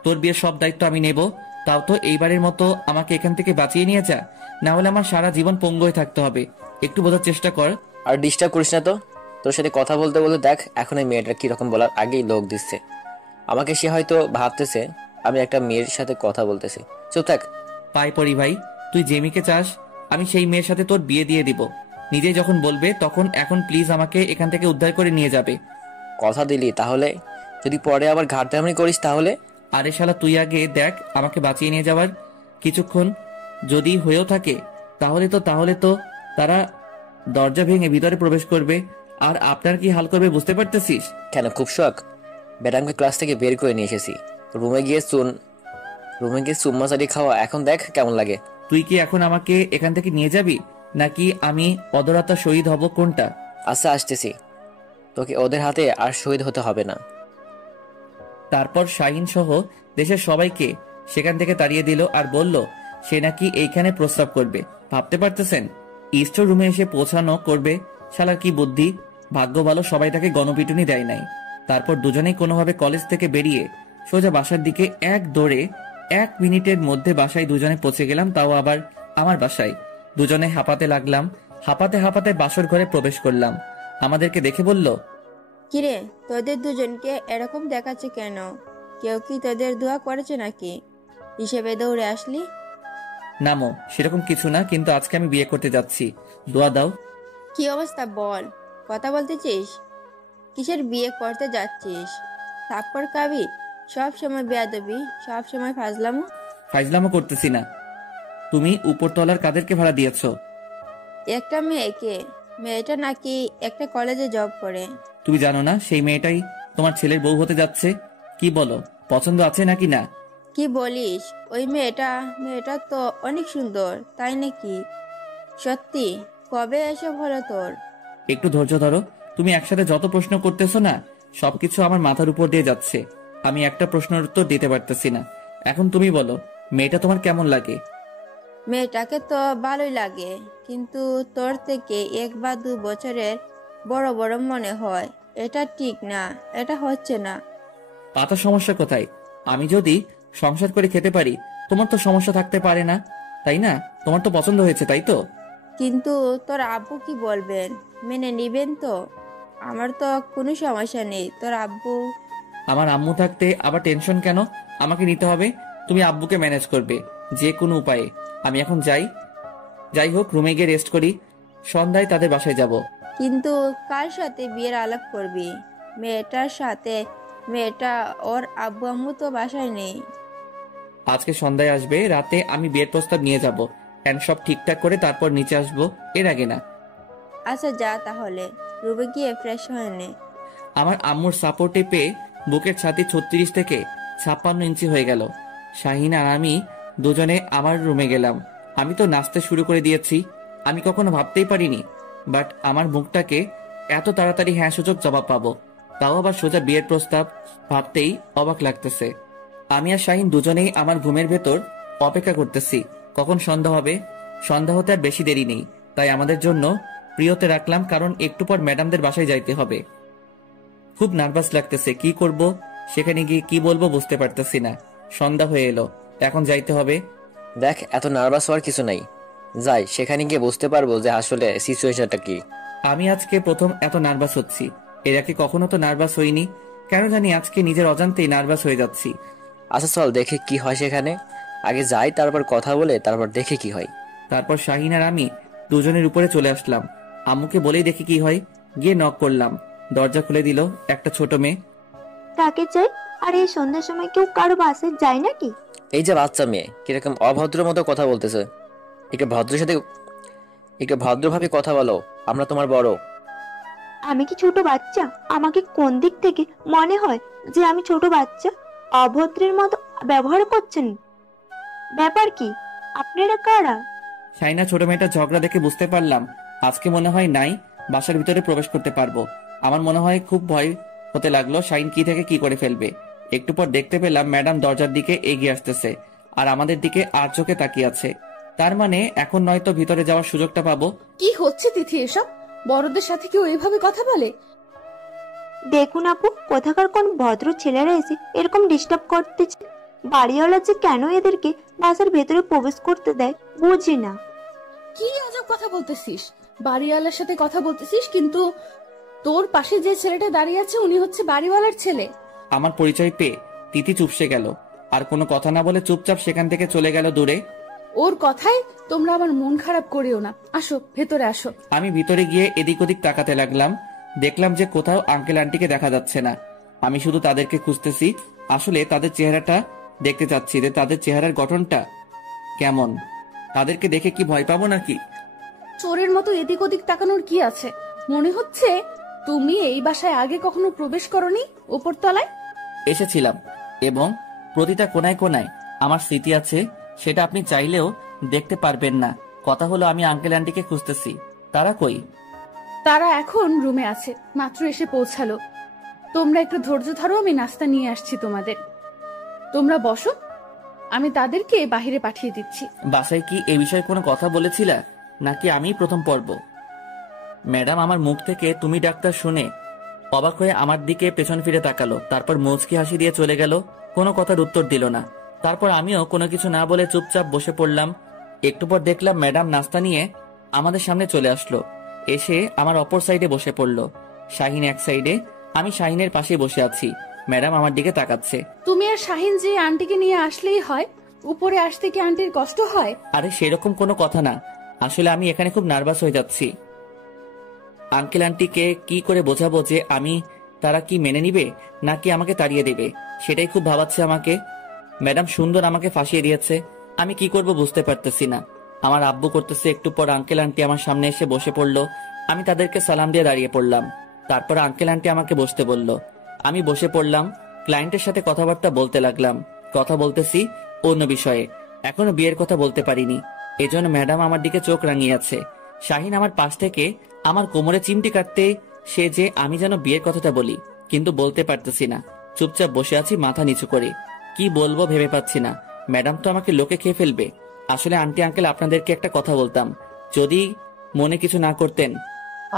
তোর বিয়ের সব দায়িত্ব আমি নেব, তাও তো এইবারের মতো আমাকে এখান থেকে বাঁচিয়ে নিয়ে যা, না হলে আমার সারা জীবন পঙ্গু হয়ে থাকতে হবে। একটু বোঝার চেষ্টা কর। আর ডিস্টার্ব করিস না তো। তোর সাথে কথা বলতে বলতে দেখ এখন এই মেয়েটা কিরকম বলার আগেই লোক দিচ্ছে আমাকে। সে হয়তো ভাবতেছে আমি একটা মেয়ের সাথে কথা বলতেছি। চুপ থাক। পাই পড়ি ভাই, তুই যে মেয়েকে চাস আমি সেই মেয়ের সাথে তোর বিয়ে দিয়ে দিব। নিজে যখন বলবে তখন। এখন প্লিজ আমাকে এখান থেকে উদ্ধার করে নিয়ে যাবে। কথা দিলি, তাহলে যদি পরে আবার ঘাটতামনি করিস তাহলে? আরে শালা, তুই আগে দেখ আমাকে বাঁচিয়ে নিয়ে যাওয়ার কিছুক্ষণ যদি হয়েও থাকে তাহলে তো তারা দরজা ভেঙে ভিতরে প্রবেশ করবে আর আপনার কি হাল করবে বুঝতে পারতেছিস? কেন, খুব শখ? ম্যাডামকে ক্লাস থেকে বের করে নিয়ে এসেছি, রুমে গিয়ে চুম্মাচারি খাওয়া, এখন দেখ কেমন লাগে। তুই কি এখন আমাকে এখান থেকে নিয়ে যাবি নাকি আমি অদরাতা শহীদ হব, কোনটা? আচ্ছা আসতেছি, তোকে ওদের হাতে আর শহীদ হতে হবে না। তারপর শাহিন সহ দেশের সবাইকে সেখান থেকে তাড়িয়ে দিল আর বলল সে নাকি এইখানে প্রস্রাব করবে। ভাবতে পারতেছেন? স্টোর রুমে এসে পৌঁছানো করবে। শালার কি বুদ্ধি! ভাগ্য ভালো সবাই তাকে গণপিটুনি দেয় নাই। তারপর দুজনেই কোনোভাবে কলেজ থেকে বেরিয়ে সোজা বাসার দিকে এক দৌড়ে 1 মিনিটের মধ্যে বাসায় দুজনে পৌঁছে গেলাম, তাও আবার আমার বাসায়। দুজনে হাঁপাতে লাগলাম, হাঁপাতে হাঁপাতে বাসর ঘরে প্রবেশ করলাম। আমাদেরকে দেখে বলল, কিরে, তোদের দুজনকে এরকম দেখাচ্ছে কেন? কেউ কি তোদের দোয়া করেছে নাকি হিসেবে দৌড়ে আসলি? নামো, সেরকম কিছু না, কিন্তু আজকে আমি বিয়ে করতে যাচ্ছি, দোয়া দাও। কি অবস্থা বল, কথা বলতেছিস? কিসের বিয়ে করতে যাচ্ছিস? থাপ্পড় খাবি? সব সময় বেয়াদবি, সব সময় ফাজলামো। ফাইজলামো করতেছি না। তুমি উপরতলার কাদেরকে ভাড়া দিয়েছো? একটা মেয়েকে। মেয়েটা নাকি একটা কলেজে জব করে। তুমি জানো না সেই মেয়েটাই তোমার ছেলের বউ হতে যাচ্ছে? কি বলো, পছন্দ আছে নাকি না? কি বলিস? ওই মেয়েটা তো অনেক সুন্দর, তাই নাকি? সত্যি? কবে এসব হলো তোর? একটু ধৈর্য ধরো। তুমি একসাথে যত প্রশ্ন করতেছো না, সবকিছু আমার মাথার উপর দিয়ে যাচ্ছে। আমি একটা প্রশ্নের উত্তর দিতে পারতেছি না। এখন তুমি বলো, মেয়েটা তোমার কেমন লাগে? মেয়েটাকে তো ভালোই লাগে, কিন্তু তোর থেকে 1 বা 2 বছরের বড় বড় মনে হয়। এটা ঠিক না, এটা হচ্ছে না। পাতা সমস্যা কোথায়? আমি যদি সংসার করে খেতে পারি, তোমার তো সমস্যা থাকতে পারে না, তাই না? তোমার তো পছন্দ হয়েছে, তাই তো? কিন্তু তোর আব্বু কি বলবেন? মেনে নিবেন তো? আমার তো কোনো সমস্যা নেই, তোর আব্বু। আমার আম্মু থাকতে আবার টেনশন কেন? আমাকে নিতে হবে। তুমি আব্বুকে ম্যানেজ করবে যে কোনো উপায়ে। আমি এখন যাই হোক, রুমে গিয়ে রেস্ট করি, সন্ধ্যায় তাদের বাসায় যাব। কিন্তু কার সাথে বিয়ের আলাপ করবি? মেয়েটার সাথে? মেয়েটা ওর আব্বু আম্মু তো বাসায় নেই। আজকে সন্ধ্যায় আসবে, রাতে আমি বিয়ের প্রস্তাব নিয়ে যাব এন্ড সব ঠিকঠাক করে তারপর নিচে আসবো, এর আগে না। আচ্ছা যা তাহলে, রুমে গিয়ে ফ্রেশ হয়ে নে। আমার আম্মুর সাপোর্টে পেয়ে বুকের ছাতি 36 থেকে 56 ইঞ্চি হয়ে গেল। শাহিন আর আমি দুজনে আমার রুমে গেলাম। আমি তো নাচতে শুরু করে দিয়েছি। আমি কখনো ভাবতেই পারিনি বাট আমার মুখটাকে এত তাড়াতাড়ি হ্যাঁ সূচক জবাব পাবো, তাও আবার সোজা বিয়ের প্রস্তাব। ভাবতেই অবাক লাগতেছে। আমি আর শাহিন দুজনেই আমার ঘুমের ভেতর অপেক্ষা করতেছি কখন সন্ধ্যা হবে। সন্ধ্যা হতে আর বেশি দেরি নেই, তাই আমাদের জন্য প্রিয়তে রাখলাম, কারণ একটু পর ম্যাডামদের বাসায় যাইতে হবে। খুব নার্ভাস লাগতেছে, কি করব, সেখানে গিয়ে কি বলবো বুঝতে পারতেছি না। সন্ধ্যা হয়ে এলো, এখন যাইতে হবে। দেখ, এত নার্ভাস হওয়ার কিছু নাই, যাই, সেখানে গিয়ে বুঝতে পারবো যে আসলে সিচুয়েশনটা কি। আমি আজকে প্রথম এত নার্ভাস হচ্ছি, এর আগে কখনো তো নার্ভাস হইনি। কেন জানি আজকে নিজের অজান্তেই নার্ভাস হয়ে যাচ্ছি। আচ্ছা চল দেখে কি হয় সেখানে। আগে যাই, তারপর কথা বলে তারপর দেখে কি হয়। তারপর শাহিন আর আমি দুজনের উপরে চলে আসলাম। আম্মুকে বলেই দেখি কি হয়। গিয়ে নক করলাম, দরজা খুলে দিল একটা ছোট মেয়ে। কাকে চাই? আর এই সন্ধ্যার সময় কেউ কারো বাসায় যায় নাকি? এই যে বাচ্চা মেয়ে কিরকম অভদ্র মতো কথা বলতেছে, একটু ভদ্রের সাথে একটু ভদ্রভাবে কথা বলো, আমরা তোমার বড়। আমি কি ছোট বাচ্চা? আমাকে কোন দিক থেকে মনে হয় যে আমি ছোট বাচ্চা? অভদ্রের মতো ব্যবহার করছেন। ব্যাপার কি? আপনারা কারা? শাইনা ছোট মেয়েটার ঝগড়া দেখে বুঝতে পারলাম আজকে মনে হয় নাই বাসার ভিতরে প্রবেশ করতে পারবো। আমার মনে হয় খুব ভয় হতে লাগলো শাইন কি থেকে কি করে ফেলবে। একটু পর দেখতে পেলাম ম্যাডাম দরজার দিকে এগিয়ে আসতেছে আর আমাদের দিকে আর চোখে তাকিয়ে আছে। তার মানে এখন নয়তো ভিতরে যাওয়ার সুযোগটা পাবো। কি হচ্ছে তিথি এসব? বড়দের সাথে কেউ এভাবে কথা বলে? দেখুন আপু, কোথাকার কোন ভদ্র ছেলেরা এসে এরকম ডিস্টার্ব করতেছে। বাড়িওয়ালা যে কেন এদেরকে বাসার ভেতরে প্রবেশ করতে দেয় বুঝি না। কি আজব কথা বলতেছিস? বাড়িওয়ালার সাথে কথা বলতেছিস, কিন্তু তোর পাশে যে ছেলেটা দাঁড়িয়ে আছে উনি হচ্ছে বাড়িওয়ালার ছেলে। আমার পরিচয় পেয়ে তিথি চুপসে গেল আর কোনো কথা না বলে চুপচাপ সেখান থেকে চলে গেল দূরে। ওর কথায় তোমরা আমার মন খারাপ করিও না। আসো, ভেতরে আসো। আমি ভিতরে গিয়ে এদিক ওদিক তাকাতে লাগলাম। দেখলাম যে কোথাও আঙ্কেল আন্টিকে দেখা যাচ্ছে না। আমি শুধু তাদেরকে খুঁজতেছি। আসলে তাদের চেহারাটা দেখতে চাচ্ছি যে তাদের চেহারার গঠনটা কেমন। তাদেরকে দেখে কি ভয় পাবো নাকি? চোরের মতো এদিক ওদিক তাকানোর কি আছে? মনে হচ্ছে তুমি এই বাসায় আগে কখনো প্রবেশ করনি। উপরতলায় এসেছিলাম এবং প্রতিটা কোনায় কোনায় আমার স্মৃতি আছে, সেটা আপনি চাইলেও দেখতে পারবেন না। কথা হলো আমি আঙ্কেল আন্টিকে খুঁজতেছি। তারা কই? তারা এখন রুমে আছে, মাত্র এসে পৌঁছালো। তোমরা একটু ধৈর্য ধরো, আমি নাস্তা নিয়ে আসছি তোমাদের। তোমরা বসো, আমি তাদেরকে বাহিরে পাঠিয়ে দিচ্ছি। বাসায় কি এ বিষয়ে কোনো কথা বলেছিলা নাকি আমি প্রথম পর্ব? ম্যাডাম আমার মুখ থেকে তুমি ডাক্তার শুনে অবাক হয়ে আমার দিকে পেছন ফিরে তাকালো, তারপর মুচকি হাসি দিয়ে চলে গেল। কোনো কথার উত্তর দিল না। তারপর আমিও কোনো কিছু না বলে চুপচাপ বসে পড়লাম। একটু পর দেখলাম ম্যাডাম নাস্তা নিয়ে আমাদের সামনে চলে আসলো। এসে আমার অপর সাইডে বসে পড়লো। শাহিন এক সাইডে, আমি শাহিনের পাশে বসে আছি। ম্যাডাম আমার দিকে তাকাচ্ছে। তুমি আর শাহিন যে আন্টিকে নিয়ে আসলেই হয়, উপরে আসতে কি আন্টির কষ্ট হয়? আরে সেরকম কোনো কথা না, আসলে আমি এখানে খুব নার্ভাস হয়ে যাচ্ছি। আঙ্কেল আন্টিকে কি করে বোঝাবো যে আমি, তারা কি মেনে নিবে নাকি আমাকে তাড়িয়ে দেবে, সেটাই খুব ভাবাচ্ছে আমাকে। ম্যাডাম সুন্দর আমাকে ফাঁসিয়ে দিয়েছে। আমি কি করব বুঝতে পারতেছি না। আমার আব্বু করতেছে। একটু পর আঙ্কেল আন্টি আমার সামনে এসে বসে পড়লো। আমি তাদেরকে সালাম দিয়ে দাঁড়িয়ে পড়লাম। তারপর আঙ্কেল আন্টি আমাকে বসতে বলল। আমি বসে পড়লাম। ক্লায়েন্টের সাথে কথাবার্তা বলতে লাগলাম। কথা বলতেছি অন্য বিষয়ে, এখনো বিয়ের কথা বলতে পারিনি। এজন্য ম্যাডাম আমার দিকে চোখ রাঙিয়ে আছে। শাহিন আমার পাশ থেকে আমার কোমরে চিমটি কাটতে সে যে আমি যেন বিয়ের কথাটা বলি, কিন্তু বলতে পারতেছি না। চুপচাপ বসে আছি মাথা নিচু করে। কি বলবো ভেবে পাচ্ছি না। ম্যাডাম তো আমাকে লোকে খেয়ে ফেলবে। আসলে আন্টি আঙ্কেল আপনাদেরকে একটা কথা বলতাম, যদি মনে কিছু না করতেন।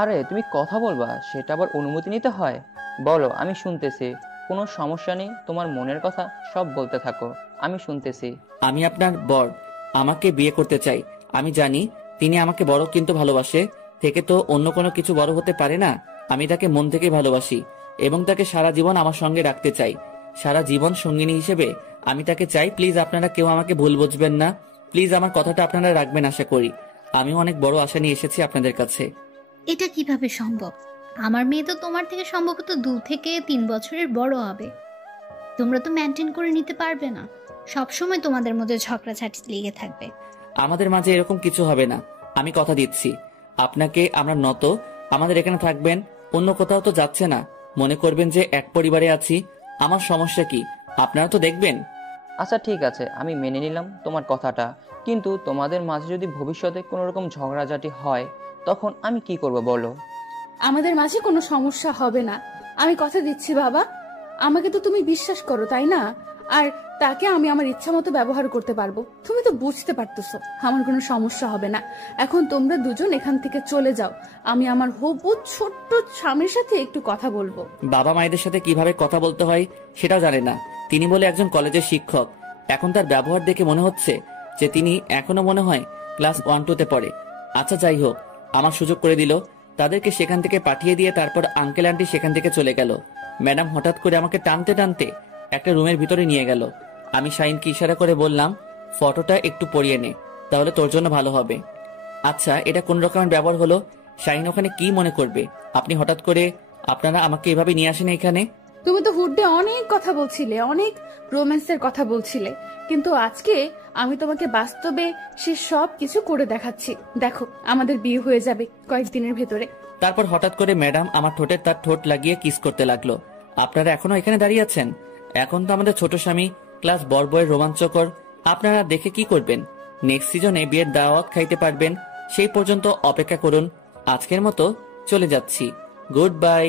আরে তুমি কথা বলবা, সেটা আবার অনুমতি নিতে হয়? বলো, আমি শুনতেছি। কোনো সমস্যা নেই, তোমার মনের কথা সব বলতে থাকো, আমি শুনতেছি। আমি আপনার বর, আমাকে বিয়ে করতে চাই। আমি জানি তিনি আমাকে বড়, কিন্তু ভালোবাসে থেকে তো অন্য কোনো কিছু বড় হতে পারে না। আমি তাকে মন থেকে ভালোবাসি এবং তাকে সারা জীবন আমার সঙ্গে রাখতে চাই। সারা জীবন সঙ্গিনী হিসেবে আমি তাকে চাই। প্লিজ আপনারা কেউ আমাকে ভুল বুঝবেন না। প্লিজ আমার কথাটা আপনারা রাখবেন আশা করি। আমিও অনেক বড় আশা নিয়ে এসেছি আপনাদের কাছে। এটা কিভাবে সম্ভব? আমার মেয়ে তো তোমার থেকে সম্ভবত 2 থেকে 3 বছরের বড় হবে। তোমরা তো মেনটেন করে নিতে পারবে না। সবসময় তোমাদের মধ্যে ঝগড়াঝাটি লেগে থাকবে। আমাদের মাঝে এরকম কিছু হবে না, আমি কথা দিচ্ছি আপনাকে। আমরা নত, আমাদের এখানে থাকবেন, অন্য কোথাও তো যাচ্ছে না। মনে করবেন যে এক পরিবারে আছি। আমার সমস্যা কি আপনারা তো দেখবেন। আচ্ছা ঠিক আছে, আমি মেনে নিলাম তোমার কথাটা, কিন্তু তোমাদের মাঝে যদি ভবিষ্যতে কোনো রকম ঝগড়াঝাটি হয় তখন আমি কি করব বলো? আমাদের মাঝে কোনো সমস্যা হবে না, আমি কথা দিচ্ছি বাবা। আমাকে তো তুমি বিশ্বাস করো, তাই না? আর তাকে আমি আমার ইচ্ছা মতো ব্যবহার করতে পারবো। তুমি তো বুঝতে পারতেছো আমার কোনো সমস্যা হবে না। এখন তোমরা দুজন এখান থেকে চলে যাও। আমি আমার হবু ছোট্ট স্বামীর সাথে একটু কথা বলবো। বাবা মায়েদের সাথে কিভাবে কথা বলতে হয় সেটাও জানে না। তিনি বলে একজন কলেজের শিক্ষক। এখন তার ব্যবহার দেখে মনে হচ্ছে যে তিনি এখনো মনে হয় ক্লাস 1-2-তে পড়ে। আচ্ছা যাই হোক, আমার সুযোগ করে দিল। তাদেরকে সেখান থেকে পাঠিয়ে দিয়ে তারপর আঙ্কেল আন্টি সেখান থেকে চলে গেল। ম্যাডাম হঠাৎ করে আমাকে টানতে টানতে একটা রুমের ভিতরে নিয়ে গেল। আমি শাহিনকে ইশারা করে বললাম, ফটোটা একটু পরিয়ে নে, তাহলে তোর জন্য ভালো হবে। আচ্ছা, এটা কোন রকমের ব্যবহার হলো? শাহিন ওখানে কি মনে করবে? আপনি হঠাৎ করে আপনারা আমাকে এভাবে নিয়ে আসেন এখানে। তুমি তো হুডে অনেক কথা বলছিলে, অনেক রোম্যান্সের কথা বলছিলে, কিন্তু আজকে আমি তোমাকে বাস্তবে সে সব কিছু করে দেখাচ্ছি। দেখো, আমাদের বিয়ে হয়ে যাবে কয়েকদিনের ভেতরে। তারপর হঠাৎ করে ম্যাডাম আমার ঠোঁটে তার ঠোঁট লাগিয়ে কিস করতে লাগলো। আপনারা এখনো এখানে দাঁড়িয়ে আছেন? এখন তো আমাদের ছোট স্বামী ক্লাস বড় রোমাঞ্চকর। আপনারা দেখে কি করবেন? নেক্সট সিজনে বিয়ের দাওয়াত খাইতে পারবেন, সেই পর্যন্ত অপেক্ষা করুন। আজকের মতো চলে যাচ্ছি, গুড বাই।